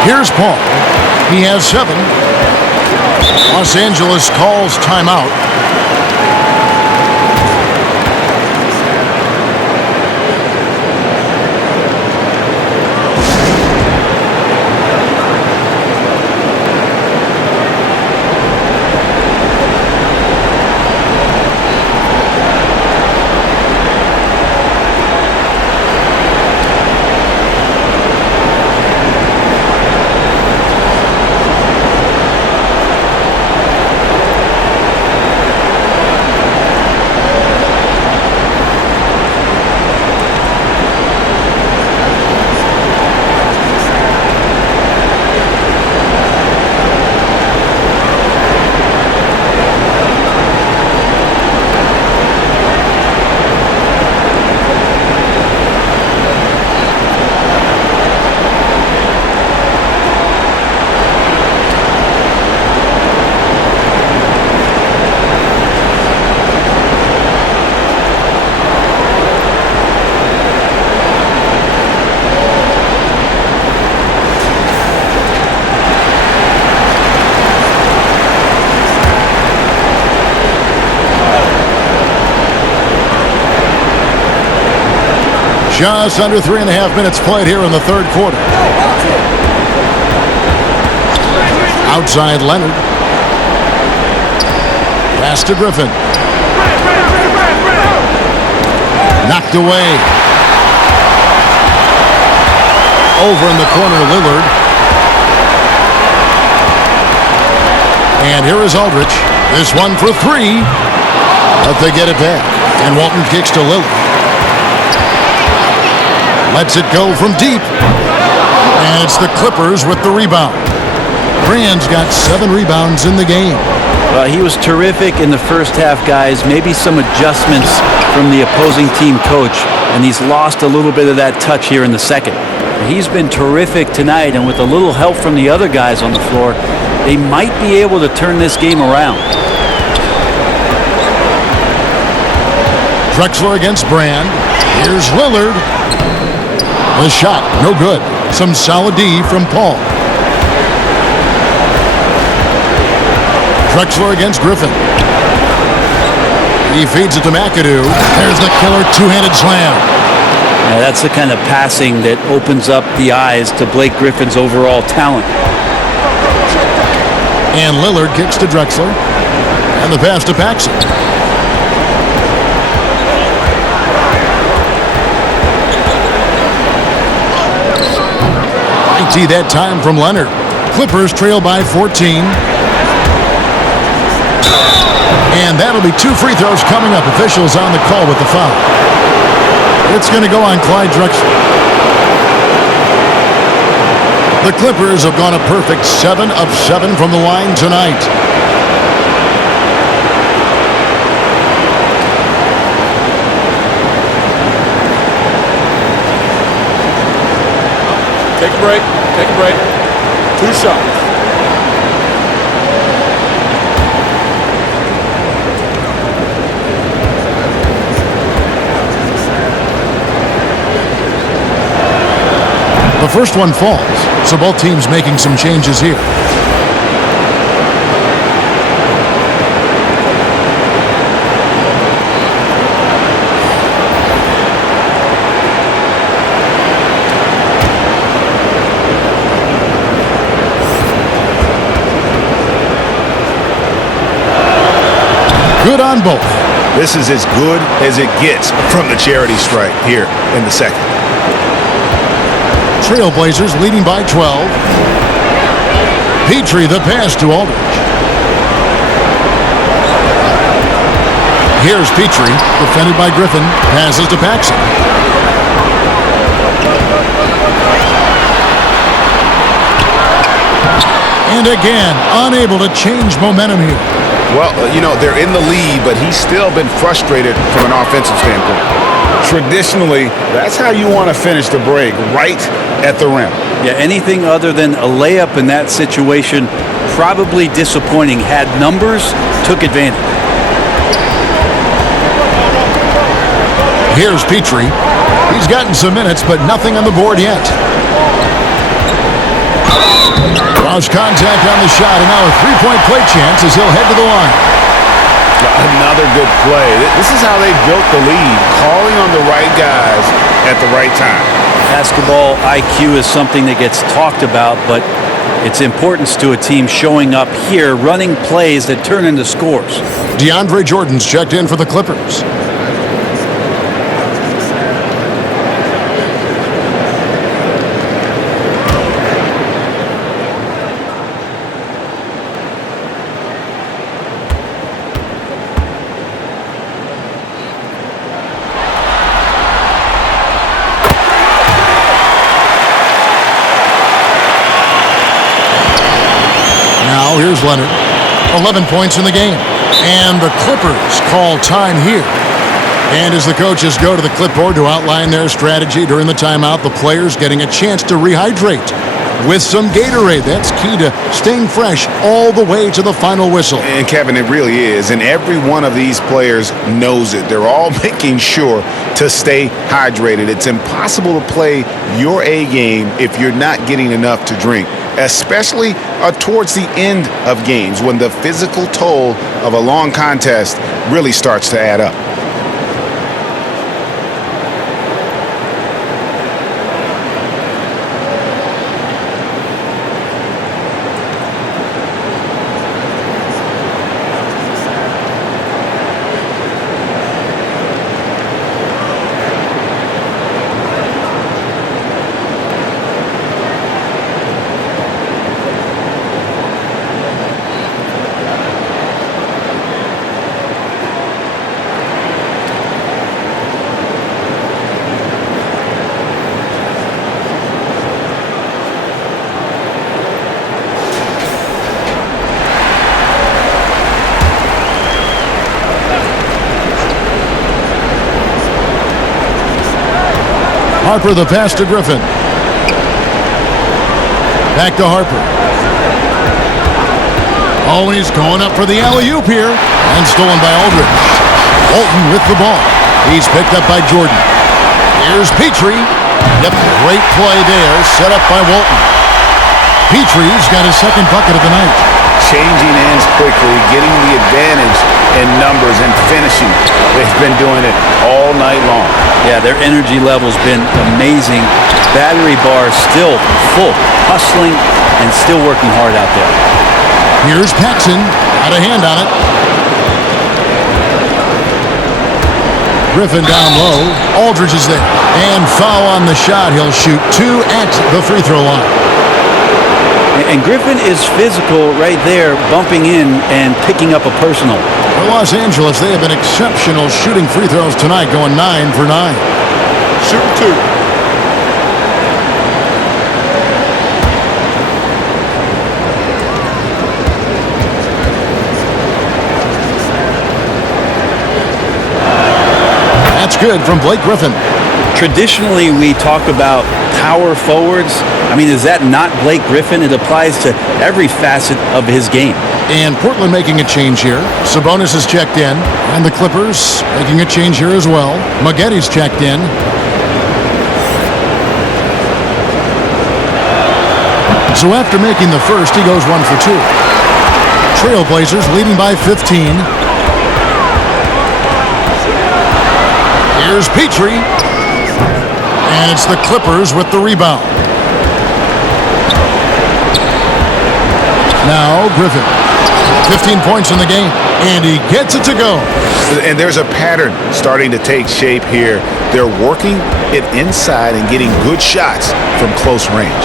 Here's Paul. He has 7. Los Angeles calls timeout. Just under 3.5 minutes played here in the third quarter. Outside Leonard. Pass to Griffin. Knocked away. Over in the corner, Lillard. And here is Aldridge. This one for three. But they get it back. And Walton kicks to Lillard. Lets it go from deep. And it's the Clippers with the rebound. Brand's got 7 rebounds in the game. Well, he was terrific in the first half, guys. Maybe some adjustments from the opposing team coach, and he's lost a little bit of that touch here in the second. He's been terrific tonight, and with a little help from the other guys on the floor, they might be able to turn this game around. Drexler against Brand. Here's Lillard. The shot, no good. Some solid D from Paul. Drexler against Griffin. He feeds it to McAdoo. There's the killer two-handed slam. Yeah, that's the kind of passing that opens up the eyes to Blake Griffin's overall talent. And Lillard kicks to Drexler. And the pass to Paxson. IT that time from Leonard. Clippers trail by 14. And that'll be 2 free throws coming up. Officials on the call with the foul. It's going to go on Clyde Drexler. The Clippers have gone a perfect 7 of 7 from the line tonight. Take a break. Take a break. 2 shots. The first one falls, so both teams making some changes here. Good on both. This is as good as it gets from the charity stripe here in the second. Trailblazers leading by 12. Petrie the pass to Aldridge. Here's Petrie, defended by Griffin. Passes to Paxson. And again, unable to change momentum here. Well, you know, they're in the lead, but he's still been frustrated from an offensive standpoint. Traditionally, that's how you want to finish the break, right at the rim. Yeah, anything other than a layup in that situation, probably disappointing. Had numbers, took advantage. Here's Petrie. He's gotten some minutes, but nothing on the board yet. Draws contact on the shot, and now a three-point play chance as he'll head to the line. Another good play. This is how they built the lead, calling on the right guys at the right time. Basketball IQ is something that gets talked about, but its importance to a team showing up here, running plays that turn into scores. DeAndre Jordan's checked in for the Clippers. Here's Leonard. 11 points in the game. And the Clippers call time here. And as the coaches go to the clipboard to outline their strategy during the timeout, the players getting a chance to rehydrate with some Gatorade. That's key to staying fresh all the way to the final whistle. And Kevin, it really is. And every one of these players knows it. They're all making sure to stay hydrated. It's impossible to play your A game if you're not getting enough to drink, especially towards the end of games when the physical toll of a long contest really starts to add up. Harper the pass to Griffin. Back to Harper. Always going up for the alley-oop here. And stolen by Aldridge. Walton with the ball. He's picked up by Jordan. Here's Petrie. Yep, great play there. Set up by Walton. Petrie's got his second bucket of the night. Changing ends quickly, getting the advantage in numbers and finishing. They've been doing it all night long. Yeah, their energy level's been amazing. Battery bar still full, hustling and still working hard out there. Here's Paxson, got a hand on it. Griffin down low. Aldridge is there. And foul on the shot. He'll shoot 2 at the free throw line. And Griffin is physical right there, bumping in and picking up a personal. For Los Angeles, they have been exceptional shooting free throws tonight, going 9 for 9. Shoot 2. That's good from Blake Griffin. Traditionally, we talk about power forwards. I mean, is that not Blake Griffin? It applies to every facet of his game. And Portland making a change here. Sabonis is checked in. And the Clippers making a change here as well. Maggetti's checked in. So after making the first, he goes 1 for 2. Trailblazers leading by 15. Here's Petrie. And it's the Clippers with the rebound. Now Griffin. 15 points in the game. And he gets it to go. And there's a pattern starting to take shape here. They're working it inside and getting good shots from close range.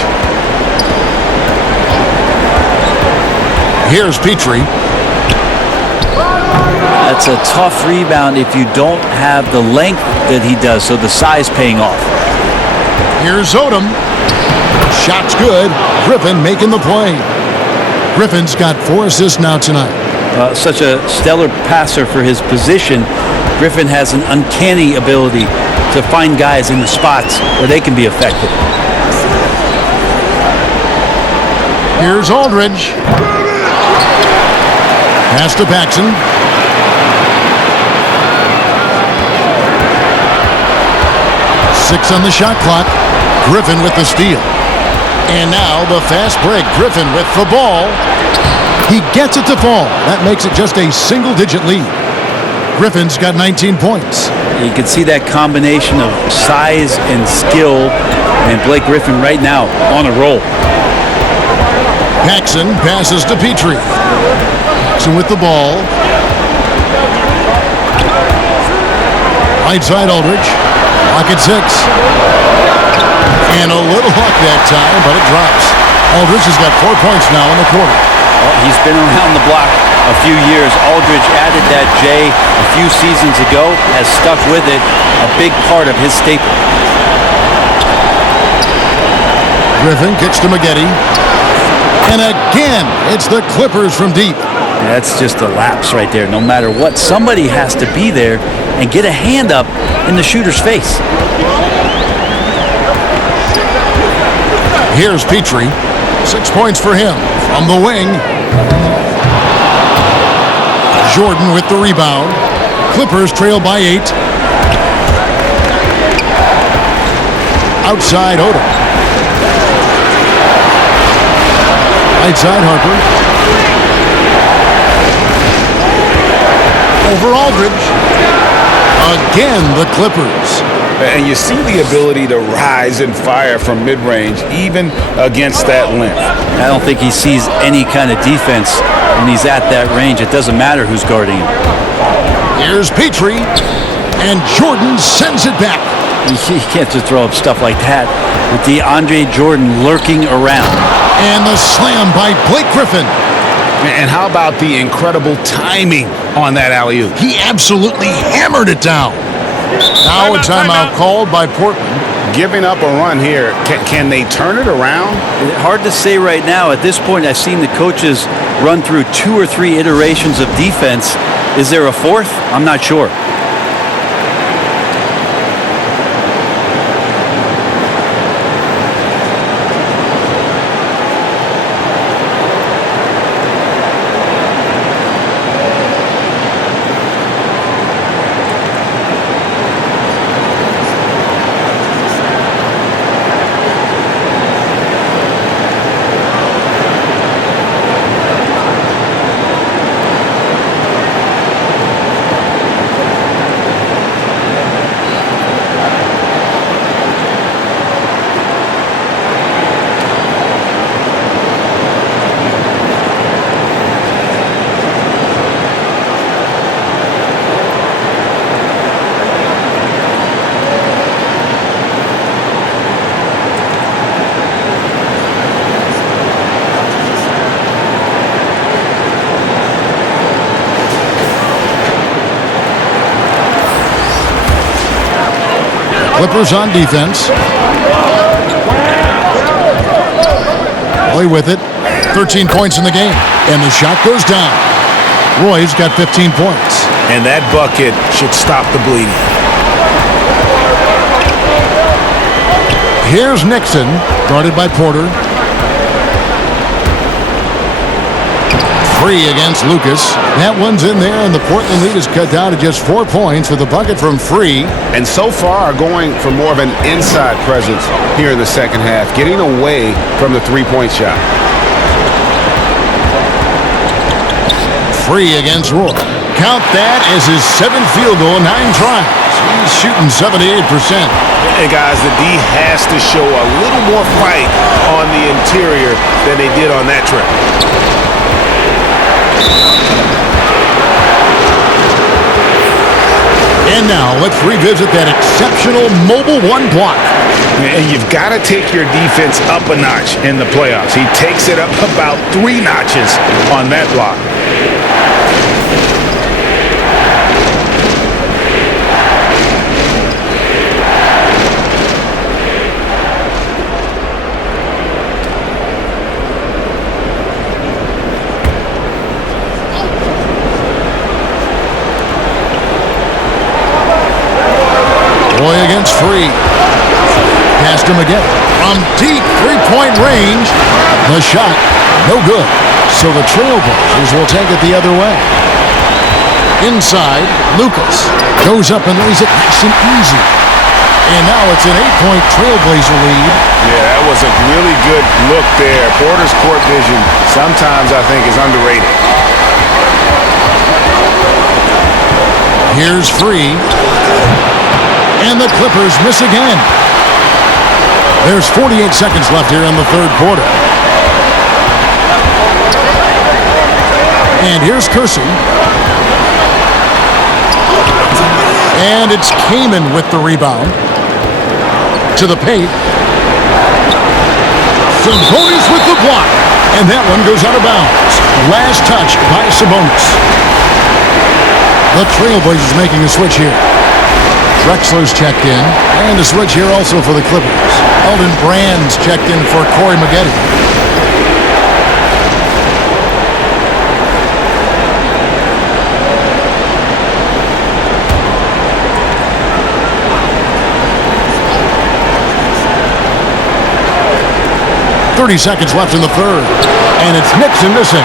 Here's Petrie. That's a tough rebound if you don't have the length that he does, so the size paying off. Here's Odom. Shot's good. Griffin making the play. Griffin's got 4 assists now tonight. Such a stellar passer for his position. Griffin has an uncanny ability to find guys in the spots where they can be effective. Here's Aldridge. Pass to Paxson. Six on the shot clock. Griffin with the steal. And now the fast break. Griffin with the ball. He gets it to fall. That makes it just a single-digit lead. Griffin's got 19 points. You can see that combination of size and skill. And Blake Griffin right now on a roll. Paxson passes to Petrie. Paxson with the ball. Right side Aldridge. Lock at 6. And a little luck that time, but it drops. Aldridge has got 4 points now in the quarter. Well, he's been around the block a few years. Aldridge added that J a few seasons ago, has stuck with it, a big part of his staple. Griffin kicks to Maggetti. And again, it's the Clippers from deep. That's just a lapse right there. No matter what, somebody has to be there and get a hand up in the shooter's face. Here's Petrie. 6 points for him from the wing. Jordan with the rebound. Clippers trail by 8. Outside Odom. Right side Harper. Over Aldridge. Again, the Clippers. And you see the ability to rise and fire from mid-range, even against that length. I don't think he sees any kind of defense when he's at that range. It doesn't matter who's guarding him. Here's Petrie. And Jordan sends it back. You can't just throw up stuff like that with DeAndre Jordan lurking around. And the slam by Blake Griffin. And how about the incredible timing on that alley-oop? He absolutely hammered it down. Now a timeout called by Portland. Giving up a run here. Can they turn it around? Hard to say right now. At this point, I've seen the coaches run through 2 or 3 iterations of defense. Is there a 4th? I'm not sure. Clippers on defense. Roy with it. 13 points in the game. And the shot goes down. Roy's got 15 points. And that bucket should stop the bleeding. Here's Nixon, guarded by Porter. Free against Lucas. That one's in there, and the Portland lead is cut down to just 4 points with a bucket from Free. And so far going for more of an inside presence here in the second half, getting away from the three-point shot. Free against Roy. Count that as his 7th field goal, 9 tries. He's shooting 78%. And guys, the D has to show a little more fight on the interior than they did on that trip. And now let's revisit that exceptional mobile one block. And you've got to take your defense up a notch in the playoffs. He takes it up about 3 notches on that block. Roy against Free. Past him again. From deep three-point range. The shot, no good. So the Trailblazers will take it the other way. Inside, Lucas goes up and lays it nice and easy. And now it's an 8-point Trailblazer lead. Yeah, that was a really good look there. Porter's court vision sometimes I think is underrated. Here's Free. And the Clippers miss again. There's 48 seconds left here in the third quarter. And here's Kersey. And it's Kaman with the rebound. To the paint. Sabonis with the block. And that one goes out of bounds. Last touch by Sabonis. The Trailblazers making a switch here. Drexler's checked in, and a switch here also for the Clippers. Elton Brand's checked in for Corey Maggette. .30 seconds left in the third, and it's Nixon missing.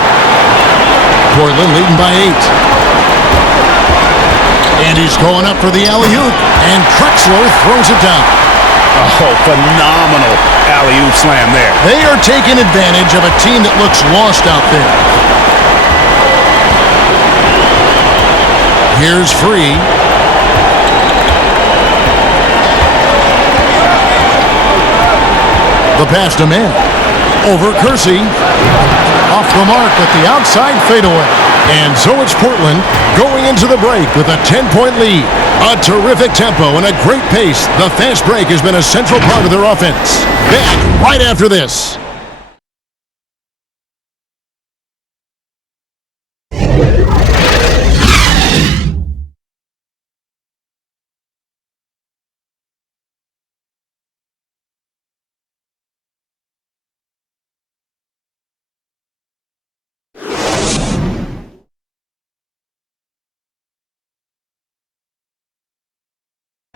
Portland leading by 8. And he's going up for the alley-oop, and Drexler throws it down. Oh, phenomenal alley-oop slam there. They are taking advantage of a team that looks lost out there. Here's Free. The pass to man. Over Kersey. Off the mark at the outside fadeaway. And so it's Portland going into the break with a 10-point lead. A terrific tempo and a great pace. The fast break has been a central part of their offense. Back right after this.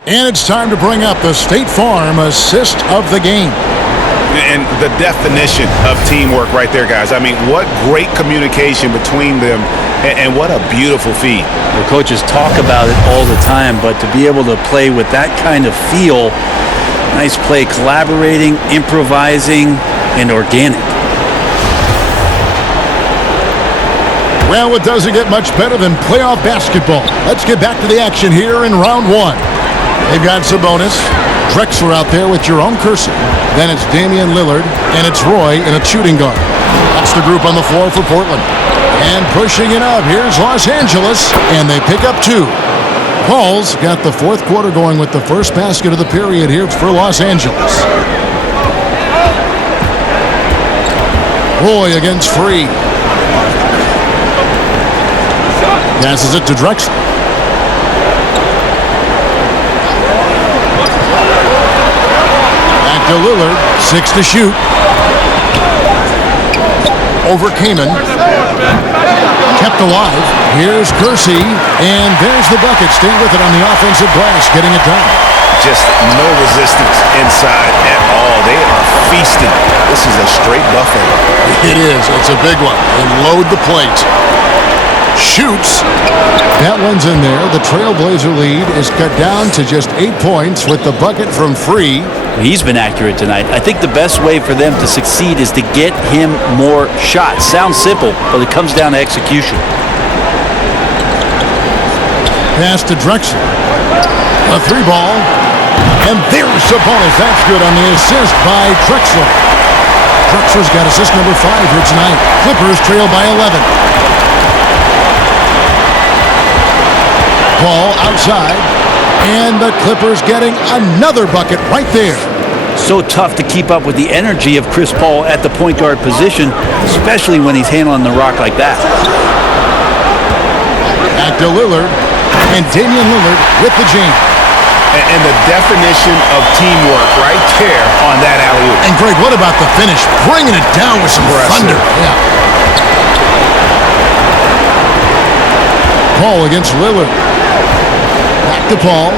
And it's time to bring up the State Farm assist of the game. And the definition of teamwork right there, guys. I mean, what great communication between them, and what a beautiful feat. The coaches talk about it all the time, but to be able to play with that kind of feel, nice play, collaborating, improvising, and organic. Well, it doesn't get much better than playoff basketball. Let's get back to the action here in round one. They've got Sabonis, Drexler out there with Jerome Kersey. Then it's Damian Lillard, and it's Roy in a shooting guard. That's the group on the floor for Portland. And pushing it up, here's Los Angeles, and they pick up 2. Paul's got the fourth quarter going with the first basket of the period here for Los Angeles. Roy against Free. Passes it to Drexler. to Lillard. 6 to shoot. Over Kaman. Kept alive. Here's Kersey. And there's the bucket. Stay with it on the offensive glass. Getting it done. Just no resistance inside at all. They are feasting. This is a straight buffet. It is. It's a big one. And load the plate. Shoots. That one's in there. The Trailblazer lead is cut down to just 8 points with the bucket from Free. He's been accurate tonight. I think the best way for them to succeed is to get him more shots. Sounds simple, but it comes down to execution. Pass to Drexler. A 3-ball. And there's Sabonis. That's good on the assist by Drexler. Drexler's got assist number 5 here tonight. Clippers trail by 11. Ball outside. And the Clippers getting another bucket right there. So tough to keep up with the energy of Chris Paul at the point guard position, especially when he's handling the rock like that. Back to Lillard. And Damian Lillard with the jam. And the definition of teamwork right there on that alley-oop. And Greg, what about the finish? Bringing it down with some thunder. Yeah. Paul against Lillard. Back to Paul.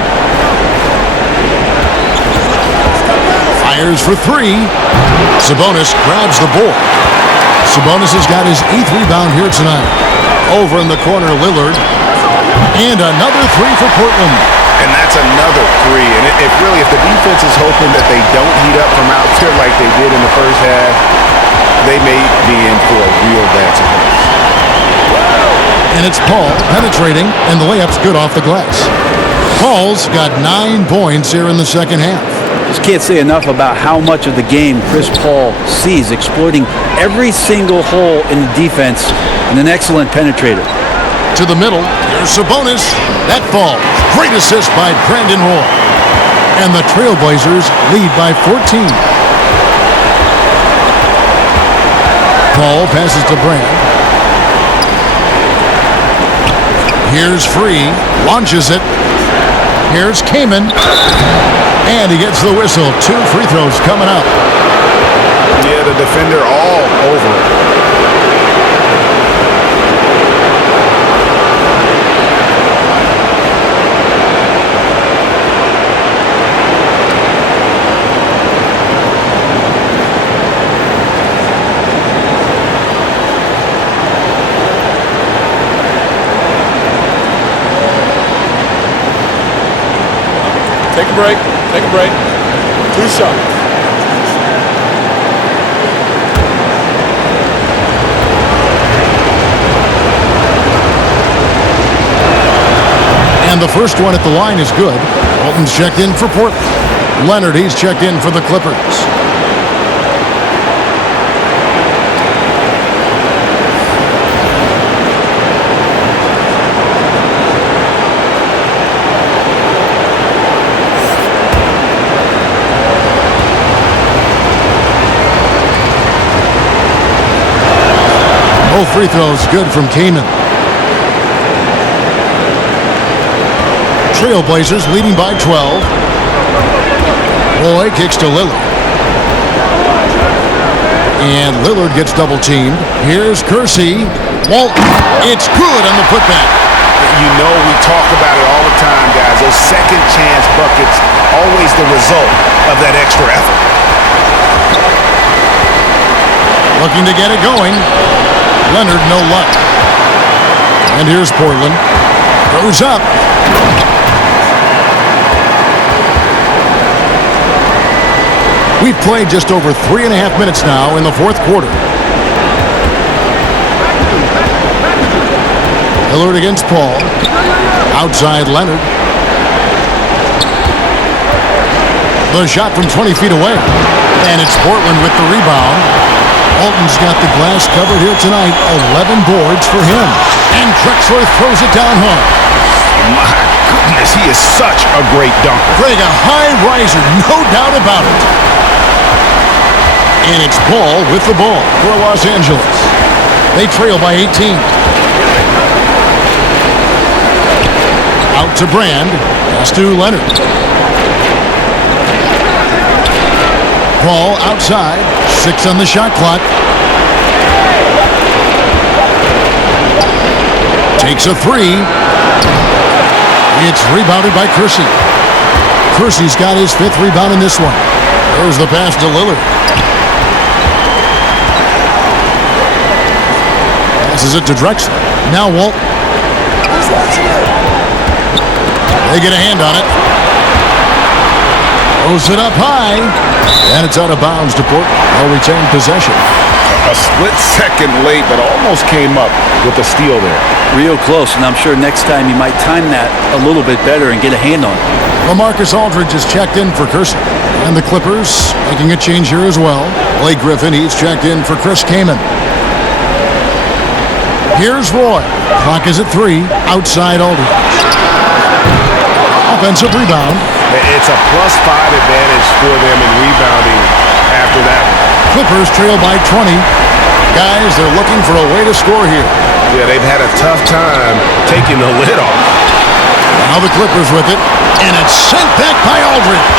Fires for 3. Sabonis grabs the board. Sabonis has got his 8th rebound here tonight. Over in the corner, Lillard. And another 3 for Portland. And that's another 3. And if the defense is hoping that they don't heat up from out there like they did in the first half, they may be in for a real bad surprise. And it's Paul penetrating, and the layup's good off the glass. Paul's got 9 points here in the second half. Just can't say enough about how much of the game Chris Paul sees, exploiting every single hole in the defense, and an excellent penetrator. To the middle, here's Sabonis. That falls. Great assist by Brandon Roy. And the Trailblazers lead by 14. Paul passes to Brand. Here's Free. Launches it. Here's Kaman. And he gets the whistle. 2 free throws coming up. Yeah, the defender all over it. Take a break. Take a break. 2 shots. And the first one at the line is good. Walton's checked in for Portland. Leonard, he's checked in for the Clippers. Both free throws good from Kaman. Trailblazers leading by 12. Roy kicks to Lillard. And Lillard gets double teamed. Here's Kersey. Walton. It's good on the putback. You know we talk about it all the time, guys. Those second chance buckets, always the result of that extra effort. Looking to get it going. Leonard, no luck. And here's Portland. Goes up. We've played just over 3.5 minutes now in the fourth quarter. Lillard against Paul. Outside Leonard. The shot from 20 feet away. And it's Portland with the rebound. Walton's got the glass covered here tonight. 11 boards for him. And Drexler throws it down hard. My goodness, he is such a great dunker. Greg, a high riser, no doubt about it. And it's Paul with the ball for Los Angeles. They trail by 18. Out to Brand. Pass to Leonard. Ball outside. 6 on the shot clock. Takes a 3. It's rebounded by Kersey. Kersey's got his 5th rebound in this one. There's the pass to Lillard. Passes it to Drexler. Now Walt. They get a hand on it. Throws it up high. And it's out of bounds to Portland. They'll retain possession. A split second late, but almost came up with a steal there. Real close, and I'm sure next time he might time that a little bit better and get a hand on it. LaMarcus Aldridge is checked in for Kersey. And the Clippers making a change here as well. Blake Griffin, he's checked in for Chris Kaman. Here's Roy. Clock is at 3. Outside Aldridge. Offensive rebound. It's a +5 advantage for them in rebounding after that one. Clippers trail by 20. Guys, they're looking for a way to score here. Yeah, they've had a tough time taking the lid off. Now the Clippers with it, and it's sent back by Aldridge.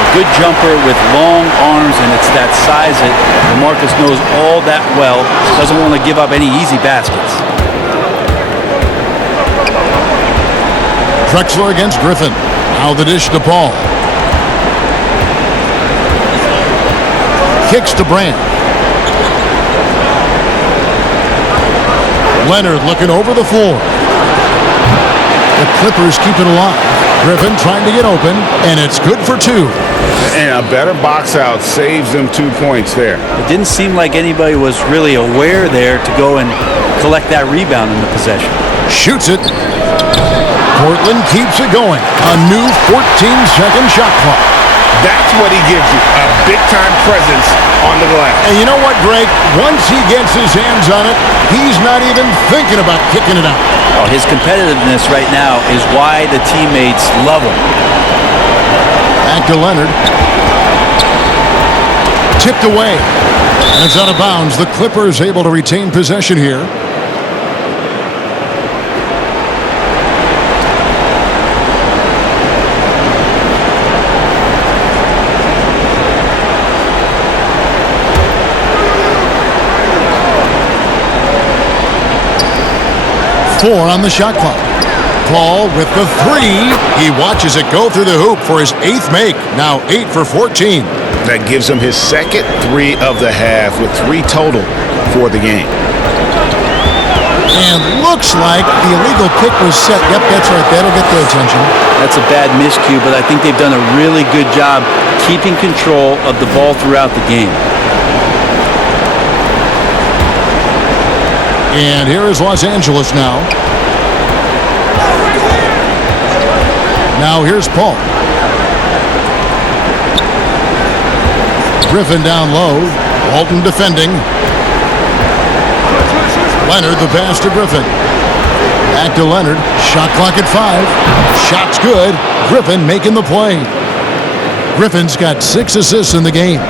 A good jumper with long arms, and it's that size that LaMarcus knows all that well. Doesn't want to give up any easy baskets. Drexler against Griffin. Now the dish to Paul. Kicks to Brand. Leonard looking over the floor. The Clippers keep it alive. Griffin trying to get open, and it's good for 2. And a better box out saves them 2 points there. It didn't seem like anybody was really aware there to go and collect that rebound in the possession. Shoots it. Portland keeps it going. A new 14-second shot clock. That's what he gives you, a big-time presence on the glass. And you know what, Greg? Once he gets his hands on it, he's not even thinking about kicking it out. Oh, his competitiveness right now is why the teammates love him. Back to Leonard. Tipped away. And it's out of bounds. The Clippers able to retain possession here. Four on the shot clock. Paul with the 3. He watches it go through the hoop for his 8th make. Now 8 for 14. That gives him his second 3 of the half with 3 total for the game. And looks like the illegal pick was set. Yep, that's right. That'll get their attention. That's a bad miscue, but I think they've done a really good job keeping control of the ball throughout the game. And here is Los Angeles now. Now here's Paul. Griffin down low. Walton defending. Leonard the pass to Griffin. Back to Leonard. Shot clock at 5. Shot's good. Griffin making the play. Griffin's got 6 assists in the game.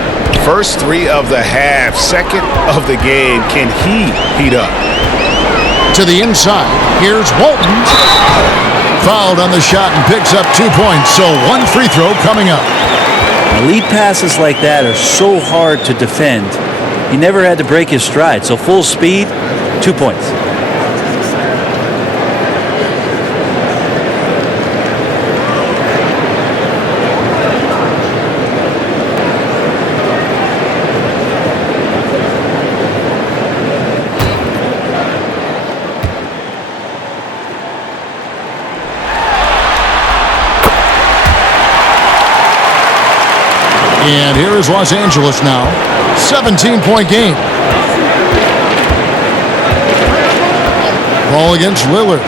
First 3 of the half, second of the game. Can he heat up? To the inside. Here's Walton. Fouled on the shot and picks up 2 points. So 1 free throw coming up. Lead passes like that are so hard to defend. He never had to break his stride. So full speed, 2 points. And here is Los Angeles now. 17-point game. Ball against Lillard.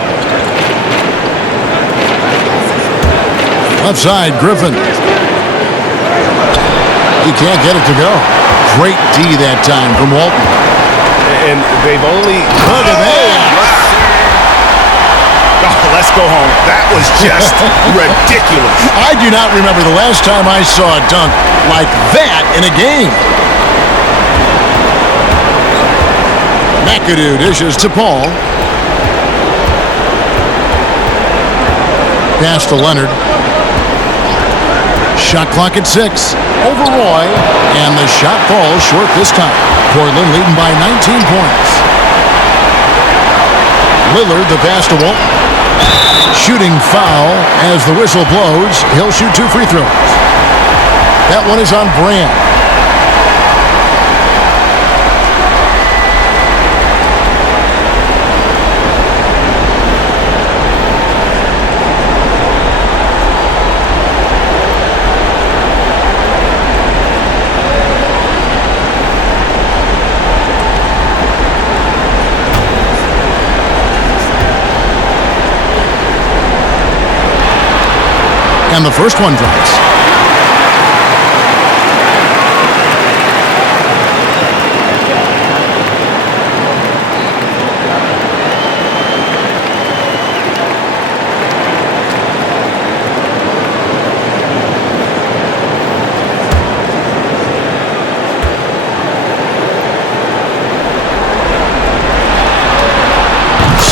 Left side, Griffin. He can't get it to go. Great D that time from Walton. And they've only... Look at that. Oh, let's go home. That was just ridiculous. I do not remember the last time I saw a dunk like that in a game. McAdoo dishes to Paul. Pass to Leonard. Shot clock at 6. Over Roy, and the shot falls short this time. Portland leading by 19 points. Lillard, the pass to Walton. Shooting foul as the whistle blows. He'll shoot 2 free throws. That one is on Brand. And the first one drops.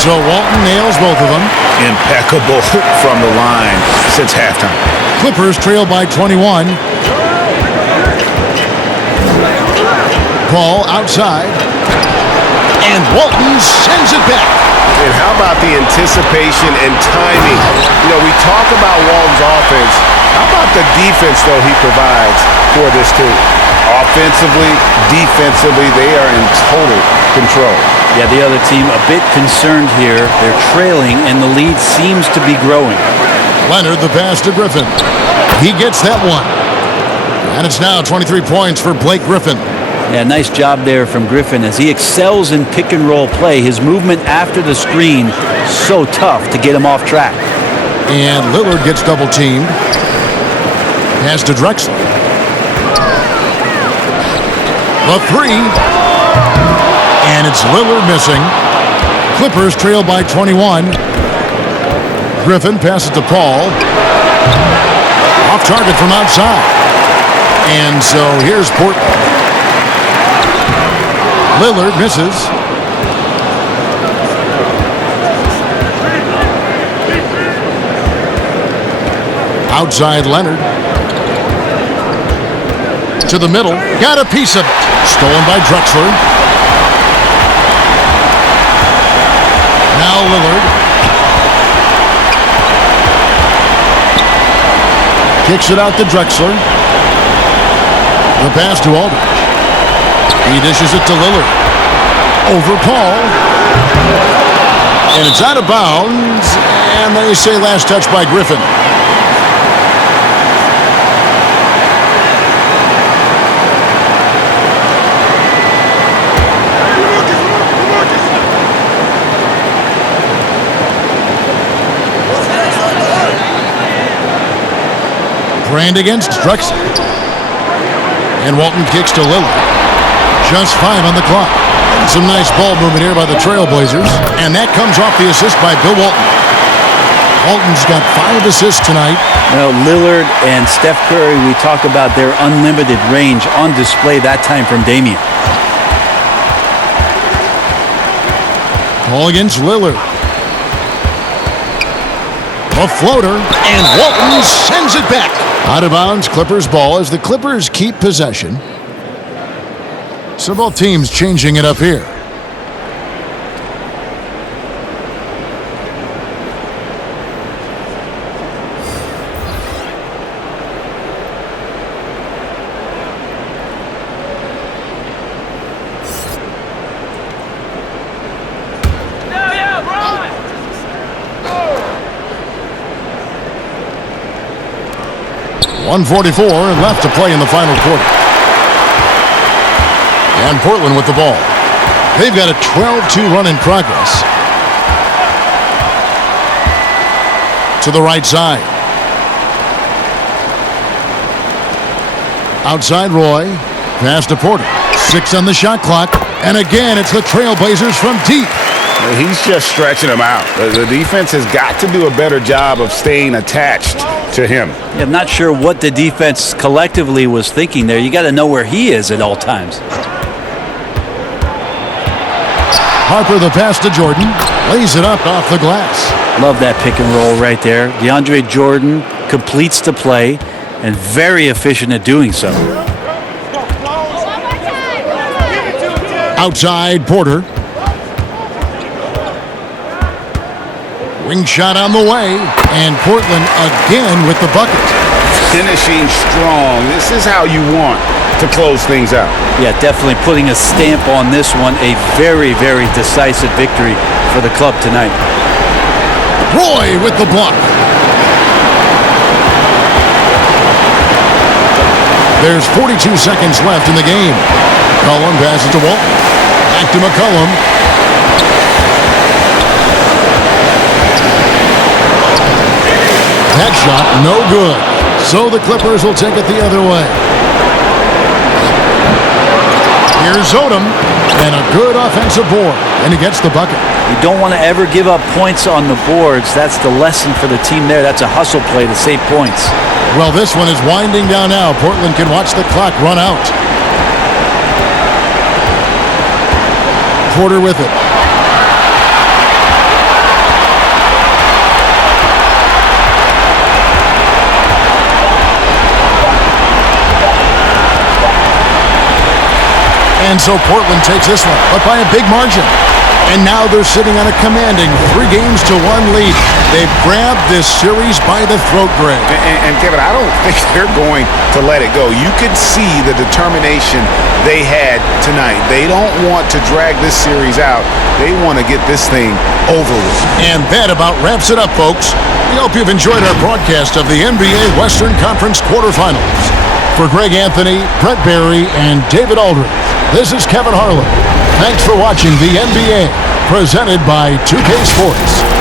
So Walton nails both of them. Impeccable from the line since halftime. Clippers trail by 21. Ball outside. And Walton sends it back. And how about the anticipation and timing? You know, we talk about Walton's offense. How about the defense, though, he provides for this team? Offensively, defensively, they are in total control. Yeah, the other team a bit concerned here. They're trailing, and the lead seems to be growing. Leonard, the pass to Griffin. He gets that one. And it's now 23 points for Blake Griffin. Yeah, nice job there from Griffin as he excels in pick-and-roll play. His movement after the screen, so tough to get him off track. And Lillard gets double-teamed. Pass to Drexler. The 3. And it's Lillard missing. Clippers trail by 21. Griffin passes to Paul. Off target from outside. And so here's Portland. Lillard misses. Outside Leonard. To the middle. Got a piece of it. Stolen by Drexler. Now Lillard. Kicks it out to Drexler. The pass to Aldridge. He dishes it to Lillard. Over Paul. And it's out of bounds. And they say last touch by Griffin. Brand against Drexler. And Walton kicks to Lillard. Just 5 on the clock. Some nice ball movement here by the Trailblazers. And that comes off the assist by Bill Walton. Walton's got 5 assists tonight. Well, Lillard and Steph Curry, we talk about their unlimited range on display that time from Damian. Ball against Lillard. A floater, and Walton sends it back. Out of bounds, Clippers ball as the Clippers keep possession. So both teams changing it up here. .144 left to play in the final quarter. And Portland with the ball. They've got a 12-2 run in progress. To the right side. Outside Roy. Pass to Porter. 6 on the shot clock. And again, it's the Trailblazers from deep. He's just stretching them out. The defense has got to do a better job of staying attached to him. Yeah, I'm not sure what the defense collectively was thinking there. You got to know where he is at all times. Harper the pass to Jordan. Lays it up off the glass. Love that pick and roll right there. DeAndre Jordan completes the play. and very efficient at doing so. Outside, Porter. Wing shot on the way, and Portland again with the bucket. Finishing strong. This is how you want to close things out. Yeah, definitely putting a stamp on this one. A very, very decisive victory for the club tonight. Roy with the block. There's 42 seconds left in the game. McCollum passes to Walt. Back to McCollum. That shot, no good. So the Clippers will take it the other way. Here's Odom, and a good offensive board, and he gets the bucket. You don't want to ever give up points on the boards. That's the lesson for the team there. That's a hustle play to save points. Well, this one is winding down now. Portland can watch the clock run out. Porter with it. And so Portland takes this one, but by a big margin. And now they're sitting on a commanding 3-1 lead. They've grabbed this series by the throat, Greg. And Kevin, I don't think they're going to let it go. You can see the determination they had tonight. They don't want to drag this series out. They want to get this thing over with. And that about wraps it up, folks. We hope you've enjoyed our broadcast of the NBA Western Conference quarterfinals. For Greg Anthony, Brett Barry, and David Aldridge, this is Kevin Harlan. Thanks for watching the NBA, presented by 2K Sports.